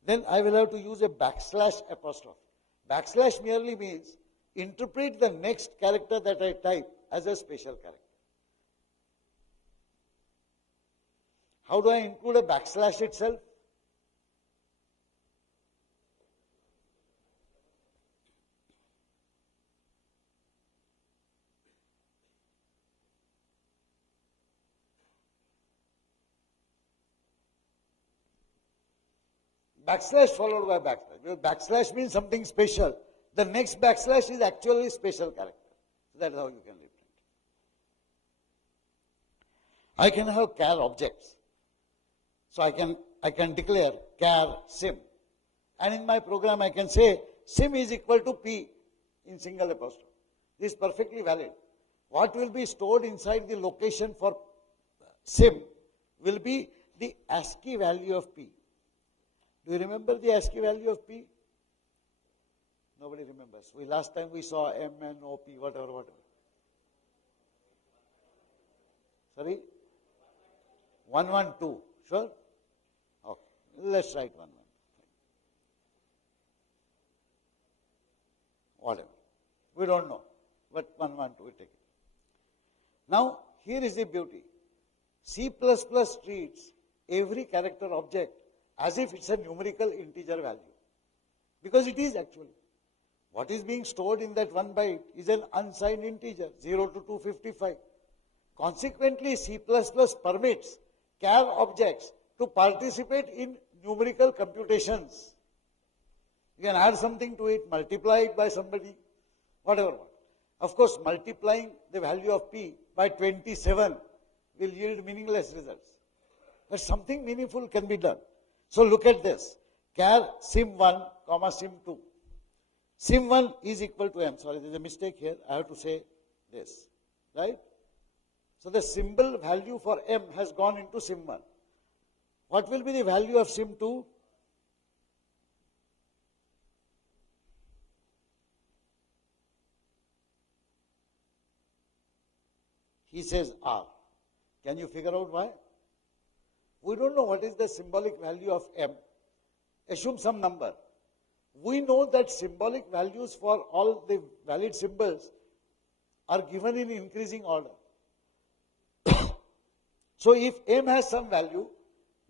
then I will have to use a backslash apostrophe. Backslash merely means interpret the next character that I type as a special character. How do I include a backslash itself? Backslash followed by backslash. Because backslash means something special. The next backslash is actually a special character. So that is how you can reprint. I can have char objects. So I can declare char sim. And in my program I can say sim is equal to P in single apostrophe. This is perfectly valid. What will be stored inside the location for sim will be the ASCII value of P. Do you remember the ASCII value of P? Nobody remembers. Last time we saw M, N, O, P, whatever. Sorry? 112. Sure? Okay. Let's write 112. Whatever. We don't know. But 112, we take it. Now, here is the beauty. C++ treats every character object as if it's a numerical integer value. Because it is actually. What is being stored in that 1 byte is an unsigned integer, 0 to 255. Consequently, C++ permits char objects to participate in numerical computations. You can add something to it, multiply it by somebody, whatever. Of course, multiplying the value of P by 27 will yield meaningless results. But something meaningful can be done. So look at this, char sim1, sim2. Sim1 is equal to M. Sorry, there's a mistake here. I have to say this, right? So the symbol value for M has gone into sim1. What will be the value of sim2? He says R. Can you figure out why? We don't know what is the symbolic value of M. Assume some number. We know that symbolic values for all the valid symbols are given in increasing order. So if M has some value,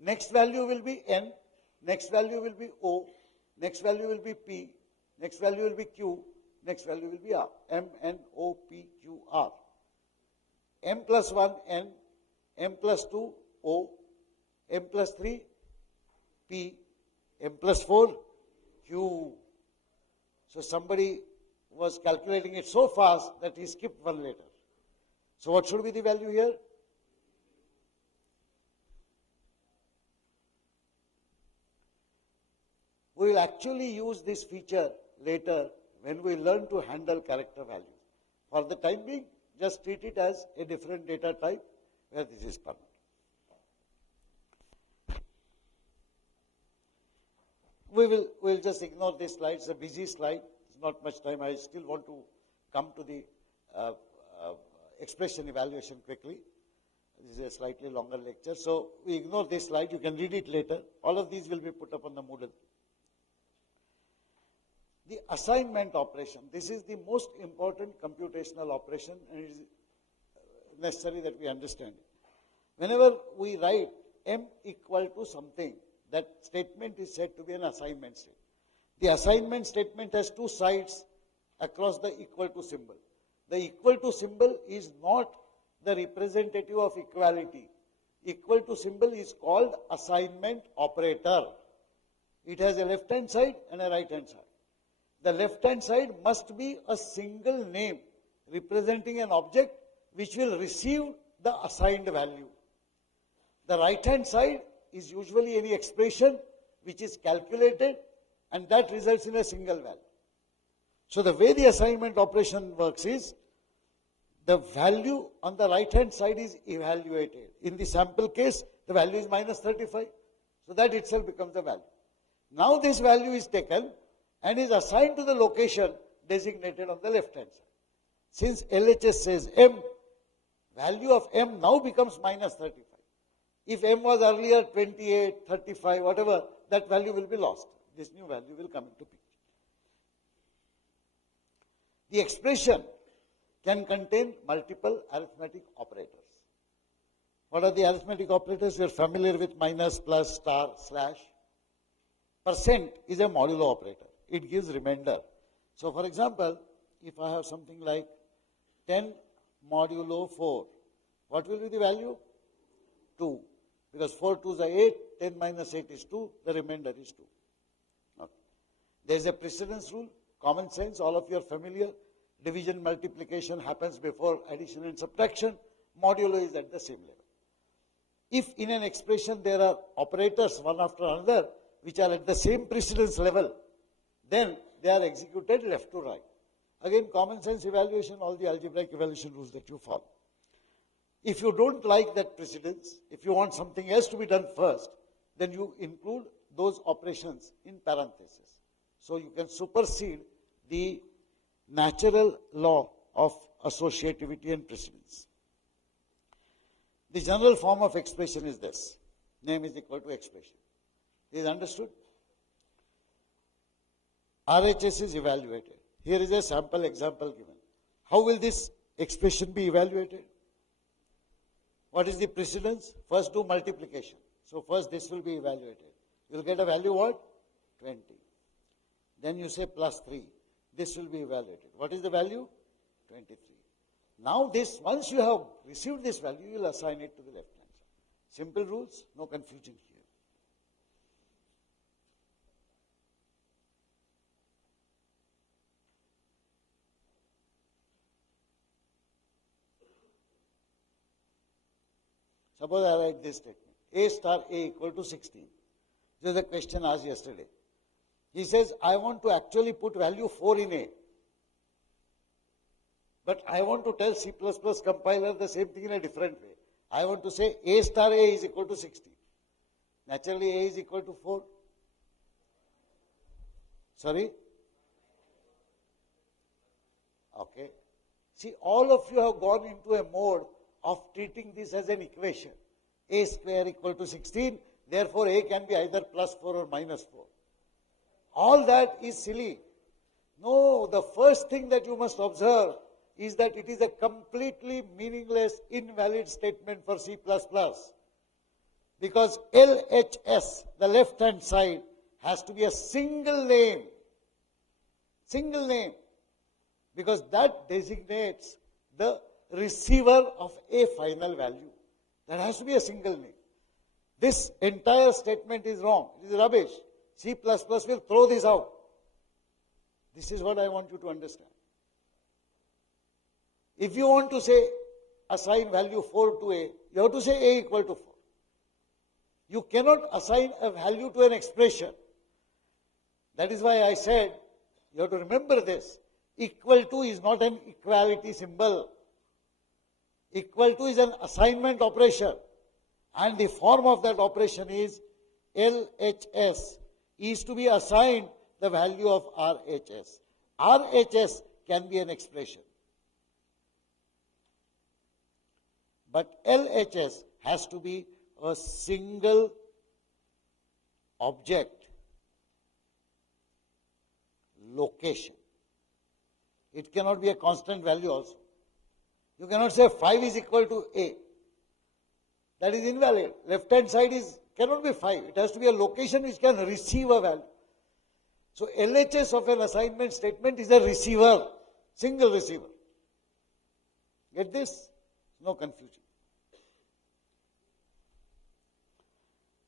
next value will be N, next value will be O, next value will be P, next value will be Q, next value will be R. M, N, O, P, Q, R. M plus 1, N, M plus 2, O, M plus 3, P, M plus 4, Q. So somebody was calculating it so fast that he skipped one letter. So what should be the value here? We will actually use this feature later when we learn to handle character values. For the time being, just treat it as a different data type where this is permanent. We'll just ignore this slide. It's a busy slide. It's not much time. I still want to come to the expression evaluation quickly. This is a slightly longer lecture. So we ignore this slide. You can read it later. All of these will be put up on the Moodle. The assignment operation. This is the most important computational operation, and it is necessary that we understand it. Whenever we write M equal to something, that statement is said to be an assignment statement. The assignment statement has two sides across the equal to symbol. The equal to symbol is not the representative of equality. Equal to symbol is called assignment operator. It has a left-hand side and a right-hand side. The left-hand side must be a single name representing an object which will receive the assigned value. The right-hand side is usually any expression which is calculated and that results in a single value. So the way the assignment operation works is the value on the right-hand side is evaluated. In the sample case, the value is minus 35. So that itself becomes the value. Now this value is taken and is assigned to the location designated on the left-hand side. Since LHS says M, value of M now becomes minus 35. If M was earlier 28, 35, whatever, that value will be lost. This new value will come into picture. The expression can contain multiple arithmetic operators. What are the arithmetic operators? You are familiar with minus, plus, star, slash. Percent is a modulo operator. It gives remainder. So for example, if I have something like 10 modulo 4, what will be the value? 2. Because 4 2s are 8, 10 minus 8 is 2, the remainder is 2. Okay. There is a precedence rule, common sense, all of you are familiar. Division, multiplication happens before addition and subtraction. Modulo is at the same level. If in an expression there are operators one after another which are at the same precedence level, then they are executed left to right. Again, common sense evaluation, all the algebraic evaluation rules that you follow. If you don't like that precedence, if you want something else to be done first, then you include those operations in parentheses. So you can supersede the natural law of associativity and precedence. The general form of expression is this. Name is equal to expression. Is understood? RHS is evaluated. Here is a sample example given. How will this expression be evaluated? What is the precedence? First do multiplication. So first this will be evaluated. You will get a value what? 20. Then you say plus 3. This will be evaluated. What is the value? 23. Now this, once you have received this value, you will assign it to the left hand side. Simple rules, no confusion here. Suppose I write this statement. A star A equal to 16. This is a question asked yesterday. He says, I want to actually put value 4 in A. But I want to tell C++ compiler the same thing in a different way. I want to say A star A is equal to 16. Naturally, A is equal to 4. Sorry? Okay. See, all of you have gone into a mode of treating this as an equation. A square equal to 16, therefore A can be either plus 4 or minus 4. All that is silly. No, the first thing that you must observe is that it is a completely meaningless, invalid statement for C++. Because LHS, the left-hand side, has to be a single name. Single name. Because that designates the receiver of a final value. That has to be a single name. This entire statement is wrong. It is rubbish. C++ will throw this out. This is what I want you to understand. If you want to say assign value 4 to A, you have to say A equal to 4. You cannot assign a value to an expression. That is why I said, you have to remember this. Equal to is not an equality symbol. Equal to is an assignment operation. And the form of that operation is LHS is to be assigned the value of RHS. RHS can be an expression. But LHS has to be a single object location. It cannot be a constant value also. You cannot say 5 is equal to A. That is invalid. Left-hand side cannot be 5. It has to be a location which can receive a value. So LHS of an assignment statement is a receiver, single receiver. Get this? No confusion.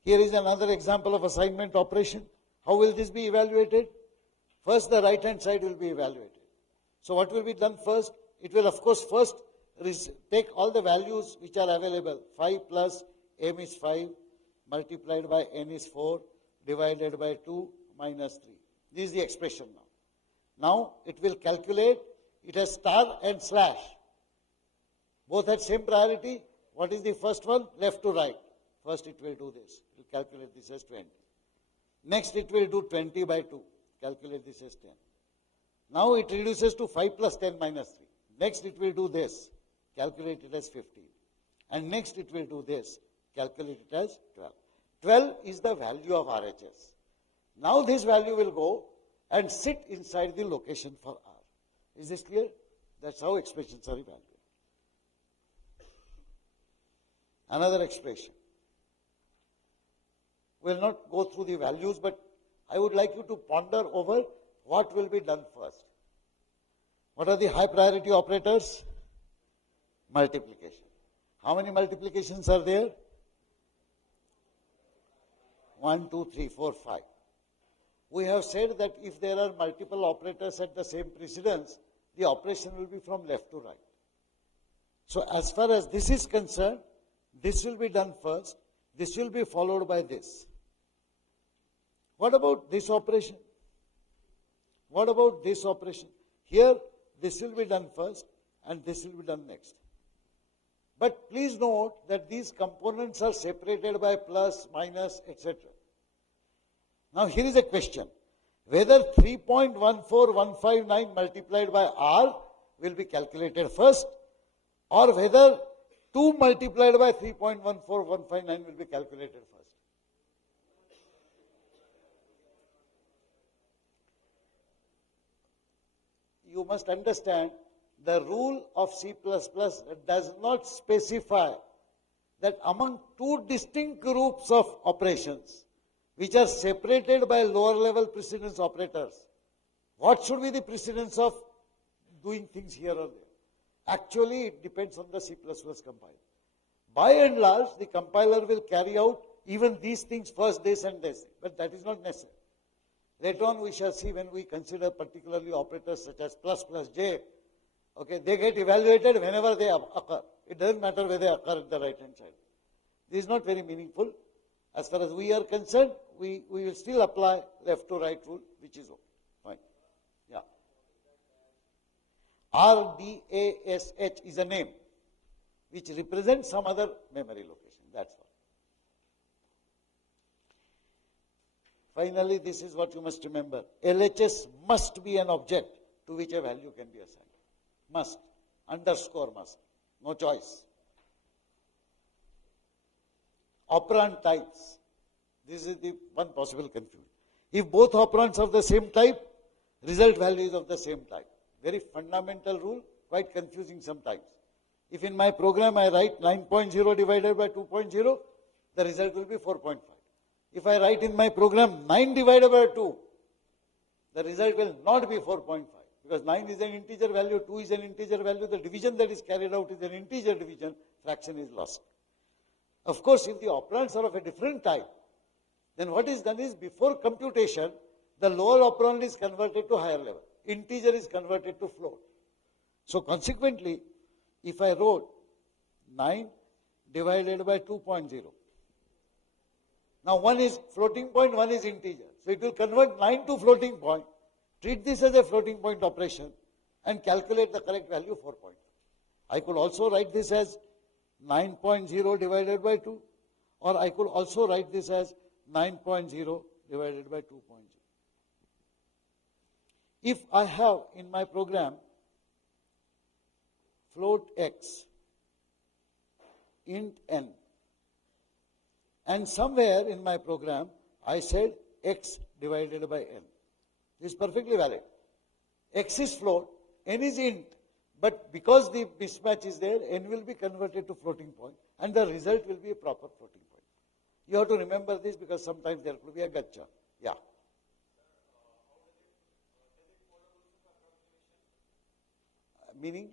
Here is another example of assignment operation. How will this be evaluated? First, the right-hand side will be evaluated. So what will be done first? It will, of course, first take all the values which are available. 5 plus m is 5, multiplied by n is 4, divided by 2, minus 3. This is the expression now. Now, it will calculate. It has star and slash. Both at same priority. What is the first one? Left to right. First, it will do this. It will calculate this as 20. Next, it will do 20 by 2. Calculate this as 10. Now, it reduces to 5 plus 10 minus 3. Next, it will do this. Calculate it as 15. And next, it will do this. Calculate it as 12. 12 is the value of RHS. Now, this value will go and sit inside the location for R. Is this clear? That's how expressions are evaluated. Another expression. We will not go through the values, but I would like you to ponder over what will be done first. What are the high priority operators? Multiplication. How many multiplications are there? 1, 2, 3, 4, 5. We have said that if there are multiple operators at the same precedence, the operation will be from left to right. So as far as this is concerned, this will be done first. This will be followed by this. What about this operation? What about this operation? Here, this will be done first and this will be done next. But please note that these components are separated by plus, minus, etc. Now here is a question. Whether 3.14159 multiplied by R will be calculated first, or whether 2 multiplied by 3.14159 will be calculated first. You must understand the rule of C++ does not specify that among two distinct groups of operations which are separated by lower level precedence operators, what should be the precedence of doing things here or there? Actually, it depends on the C++ compiler. By and large, the compiler will carry out even these things first, this and this, but that is not necessary. Later on, we shall see when we consider particularly operators such as plus plus j. Okay, they get evaluated whenever they occur. It doesn't matter whether they occur at the right-hand side. This is not very meaningful. As far as we are concerned, we will still apply left to right rule, which is okay. Fine. Yeah. RDASH is a name which represents some other memory location. That's all. Finally, this is what you must remember. LHS must be an object to which a value can be assigned. Must. Underscore must. No choice. operand types. This is the one possible confusion. If both operands of the same type, result value is of the same type. Very fundamental rule, quite confusing sometimes. If in my program I write 9.0 divided by 2.0, the result will be 4.5. If I write in my program 9 divided by 2, the result will not be 4.5, because 9 is an integer value, 2 is an integer value, the division that is carried out is an integer division, fraction is lost. Of course, if the operands are of a different type, then what is done is, before computation, the lower operand is converted to higher level. Integer is converted to float. So consequently, if I wrote 9 divided by 2.0, now one is floating point, one is integer. So it will convert 9 to floating point, treat this as a floating point operation, and calculate the correct value 4.5. I could also write this as 9.0 divided by 2, or I could also write this as 9.0 divided by 2.0. If I have in my program float x, int n, and somewhere in my program I said x divided by n. This is perfectly valid. X is float, n is int, but because the mismatch is there, n will be converted to floating point, and the result will be a proper floating point. You have to remember this, because sometimes there could be a gotcha. Yeah. Meaning?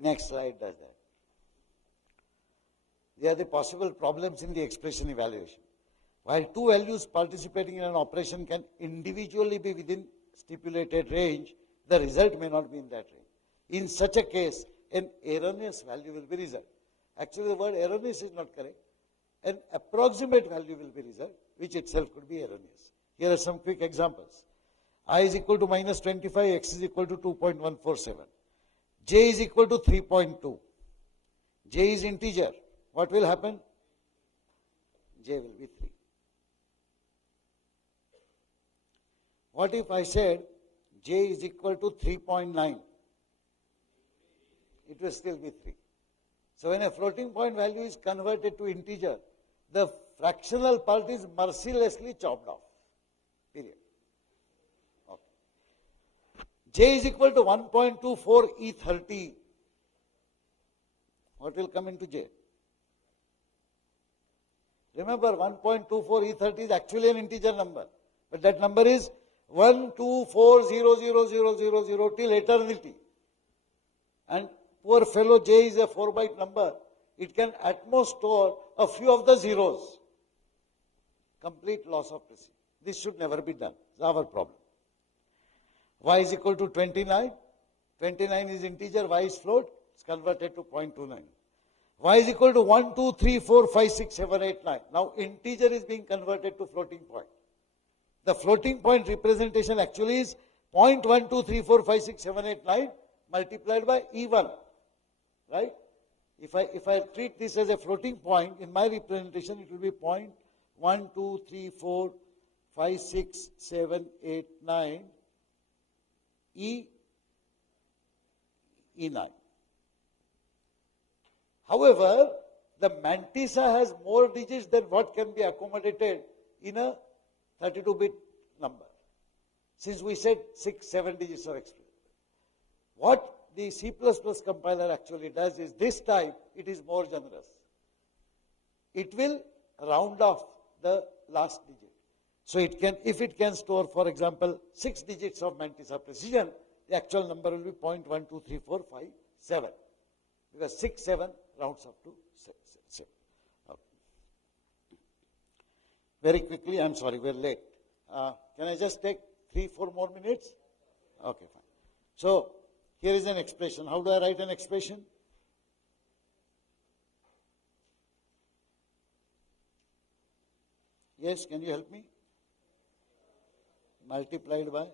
Next slide does that. They are the possible problems in the expression evaluation. While two values participating in an operation can individually be within stipulated range, the result may not be in that range. In such a case, an erroneous value will be result. Actually, the word erroneous is not correct. An approximate value will be result, which itself could be erroneous. Here are some quick examples. I is equal to minus 25, x is equal to 2.147. J is equal to 3.2. J is integer. What will happen? J will be 3. What if I said J is equal to 3.9? It will still be 3. So when a floating point value is converted to integer, the fractional part is mercilessly chopped off. Period. Okay. J is equal to 1.24 E30. What will come into J? Remember, 1.24 E30 is actually an integer number, but that number is 124000000 till eternity. And poor fellow J is a 4-byte number. It can at most store a few of the zeros. Complete loss of precision. This should never be done. It's our problem. Y is equal to 29. 29 is integer, Y is float. It's converted to 0.29. Y is equal to 1, 2, 3, 4, 5, 6, 7, 8, 9. Now integer is being converted to floating point. The floating point representation actually is 0.1, 2, 3, 4, 5, 6, 7, 8, 9 multiplied by E1. Right? If I treat this as a floating point, in my representation it will be 0.1, 2, 3, 4, 5, 6, 7, 8, 9 E9. However, the mantissa has more digits than what can be accommodated in a 32-bit number. Since we said 6, 7 digits of expression. What the C++ compiler actually does is, this time it is more generous. It will round off the last digit. So it can, if it can store, for example, 6 digits of mantissa precision, the actual number will be 0.12345 because 6, 7 rounds up to 7. Okay. Very quickly, I'm sorry, we're late. Can I just take 3-4 more minutes? Okay, fine. So here is an expression. How do I write an expression? Yes, can you help me? Multiplied by?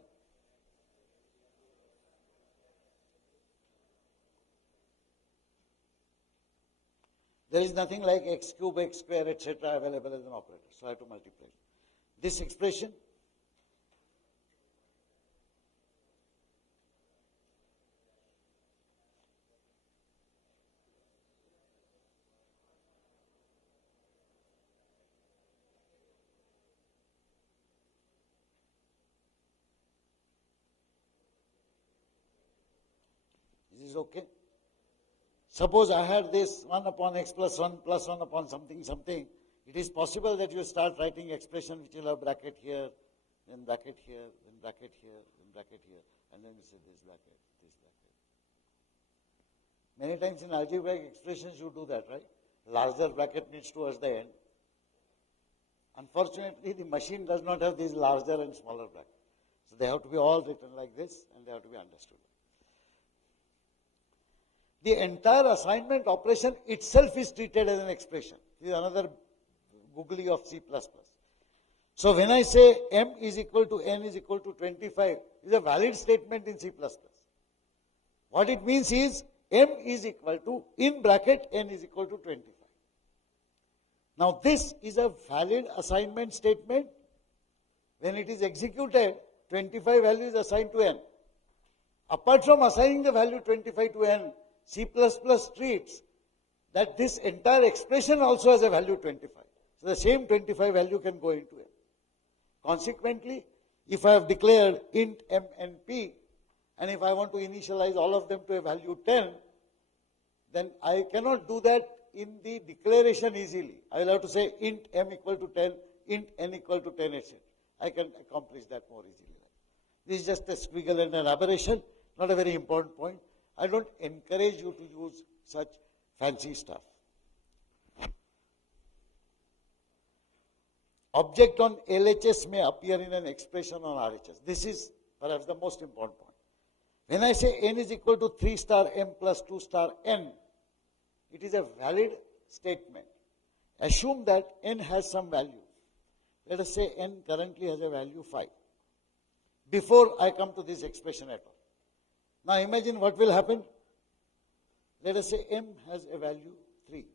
There is nothing like x cube, x square, etc. available as an operator. So I have to multiply. this expression? Is this okay? Suppose I had this 1 upon x plus 1 upon something, something. It is possible that you start writing expression which will have bracket here, then bracket here, then bracket here, then bracket here, and then you say this bracket, this bracket. Many times in algebraic expressions you do that, right? Larger bracket needs towards the end. Unfortunately, the machine does not have these larger and smaller brackets. So they have to be all written like this, and they have to be understood. The entire assignment operation itself is treated as an expression. This is another googly of C++. So when I say m is equal to n is equal to 25, it is a valid statement in C++. What it means is m is equal to, in bracket, n is equal to 25. Now this is a valid assignment statement. When it is executed, 25 value is assigned to n. Apart from assigning the value 25 to n, C++ treats that this entire expression also has a value 25. So the same 25 value can go into n. Consequently, if I have declared int m and p, and if I want to initialize all of them to a value 10, then I cannot do that in the declaration easily. I will have to say int m equal to 10, int n equal to 10, etc. I can accomplish that more easily. This is just a squiggle and an aberration, not a very important point. I don't encourage you to use such fancy stuff. Object on LHS may appear in an expression on RHS. This is perhaps the most important point. When I say n is equal to 3 star m plus 2 star n, it is a valid statement. Assume that n has some value. Let us say n currently has a value 5. Before I come to this expression at all. Now imagine what will happen. Let us say m has a value 3.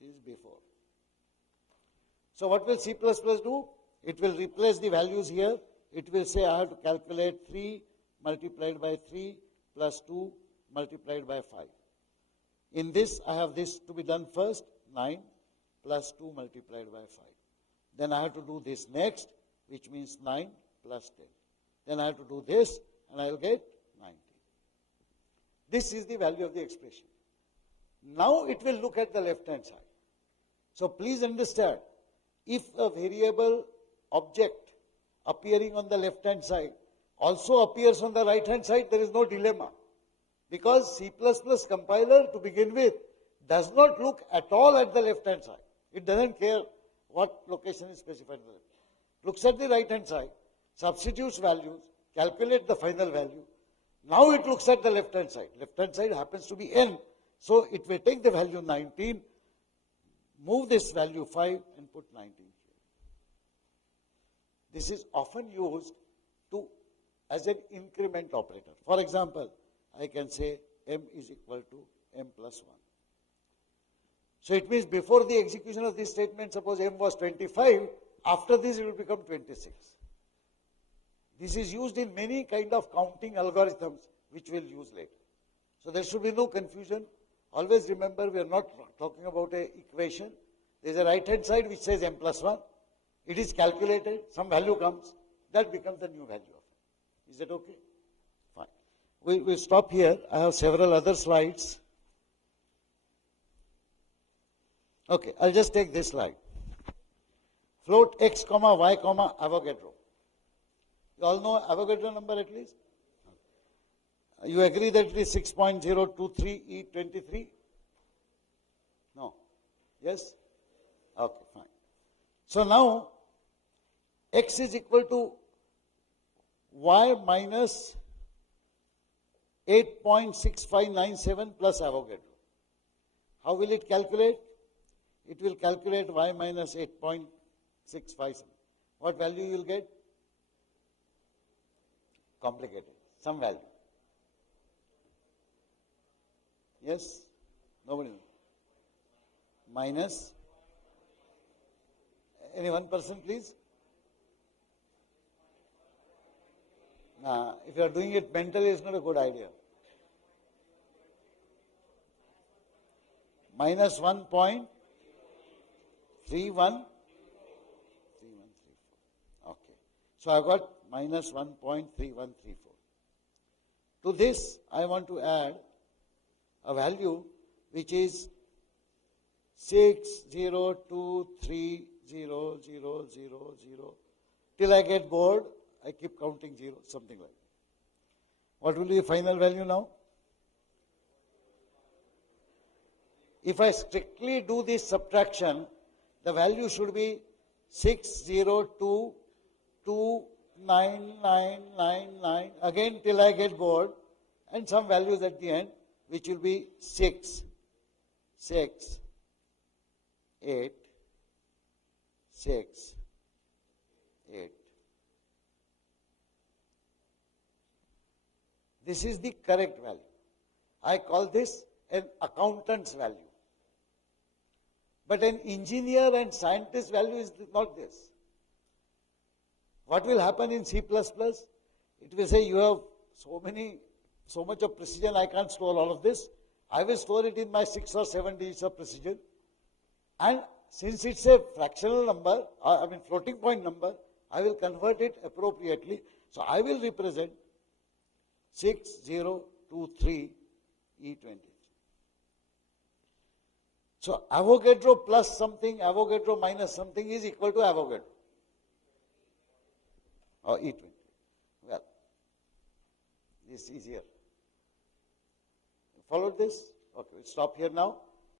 This is before. So what will C++ do? It will replace the values here. It will say I have to calculate 3 multiplied by 3 plus 2 multiplied by 5. In this, I have this to be done first, 9 plus 2 multiplied by 5. Then I have to do this next, which means 9 plus 10. Then I have to do this, and I will get 19. This is the value of the expression. Now it will look at the left-hand side. So please understand, if a variable object appearing on the left-hand side also appears on the right-hand side, there is no dilemma. Because C++ compiler, to begin with, does not look at all at the left-hand side. It doesn't care what location is specified. Looks at the right-hand side, substitutes values, calculate the final value. Now it looks at the left-hand side. Left-hand side happens to be n. So it will take the value 19, move this value 5 and put 19 here. This is often used as an increment operator. For example, I can say m is equal to m plus 1. So it means before the execution of this statement, suppose m was 25, after this it will become 26. This is used in many kind of counting algorithms which we'll use later. So there should be no confusion. Always remember, we are not talking about an equation. There is a right-hand side which says m plus 1. It is calculated, some value comes, that becomes the new value of it. Is that okay? Fine. We'll stop here. I have several other slides. Okay, I'll just take this slide. Float x, y, Avogadro. You all know Avogadro number at least? You agree that it is 6.023E23? No? Yes? Okay, fine. So now, x is equal to y minus 8.6597 plus Avogadro. How will it calculate? It will calculate y minus 8.657. What value you will get? Complicated. Some value. Yes? Nobody knows. Minus Any one person, please? Nah, if you are doing it mentally, it's not a good idea. Minus 1.3134. Okay. So I got minus 1.3134. To this, I want to add a value which is 602300000. Till I get bored, I keep counting zero, something like that. What will be the final value now? If I strictly do this subtraction, the value should be 6022999 again till I get bored, and some values at the end, which will be 6, 8, 6, 8. This is the correct value. I call this an accountant's value. But an engineer and scientist value is not this. What will happen in C++? It will say you have so much of precision, I can't store all of this. I will store it in my 6 or 7 digits of precision. And since it's a fractional number, floating point number, I will convert it appropriately. So I will represent 6023E23. So Avogadro plus something, Avogadro minus something is equal to Avogadro. Or E20. Well, this is easier. Followed this? Okay, we'll stop here now.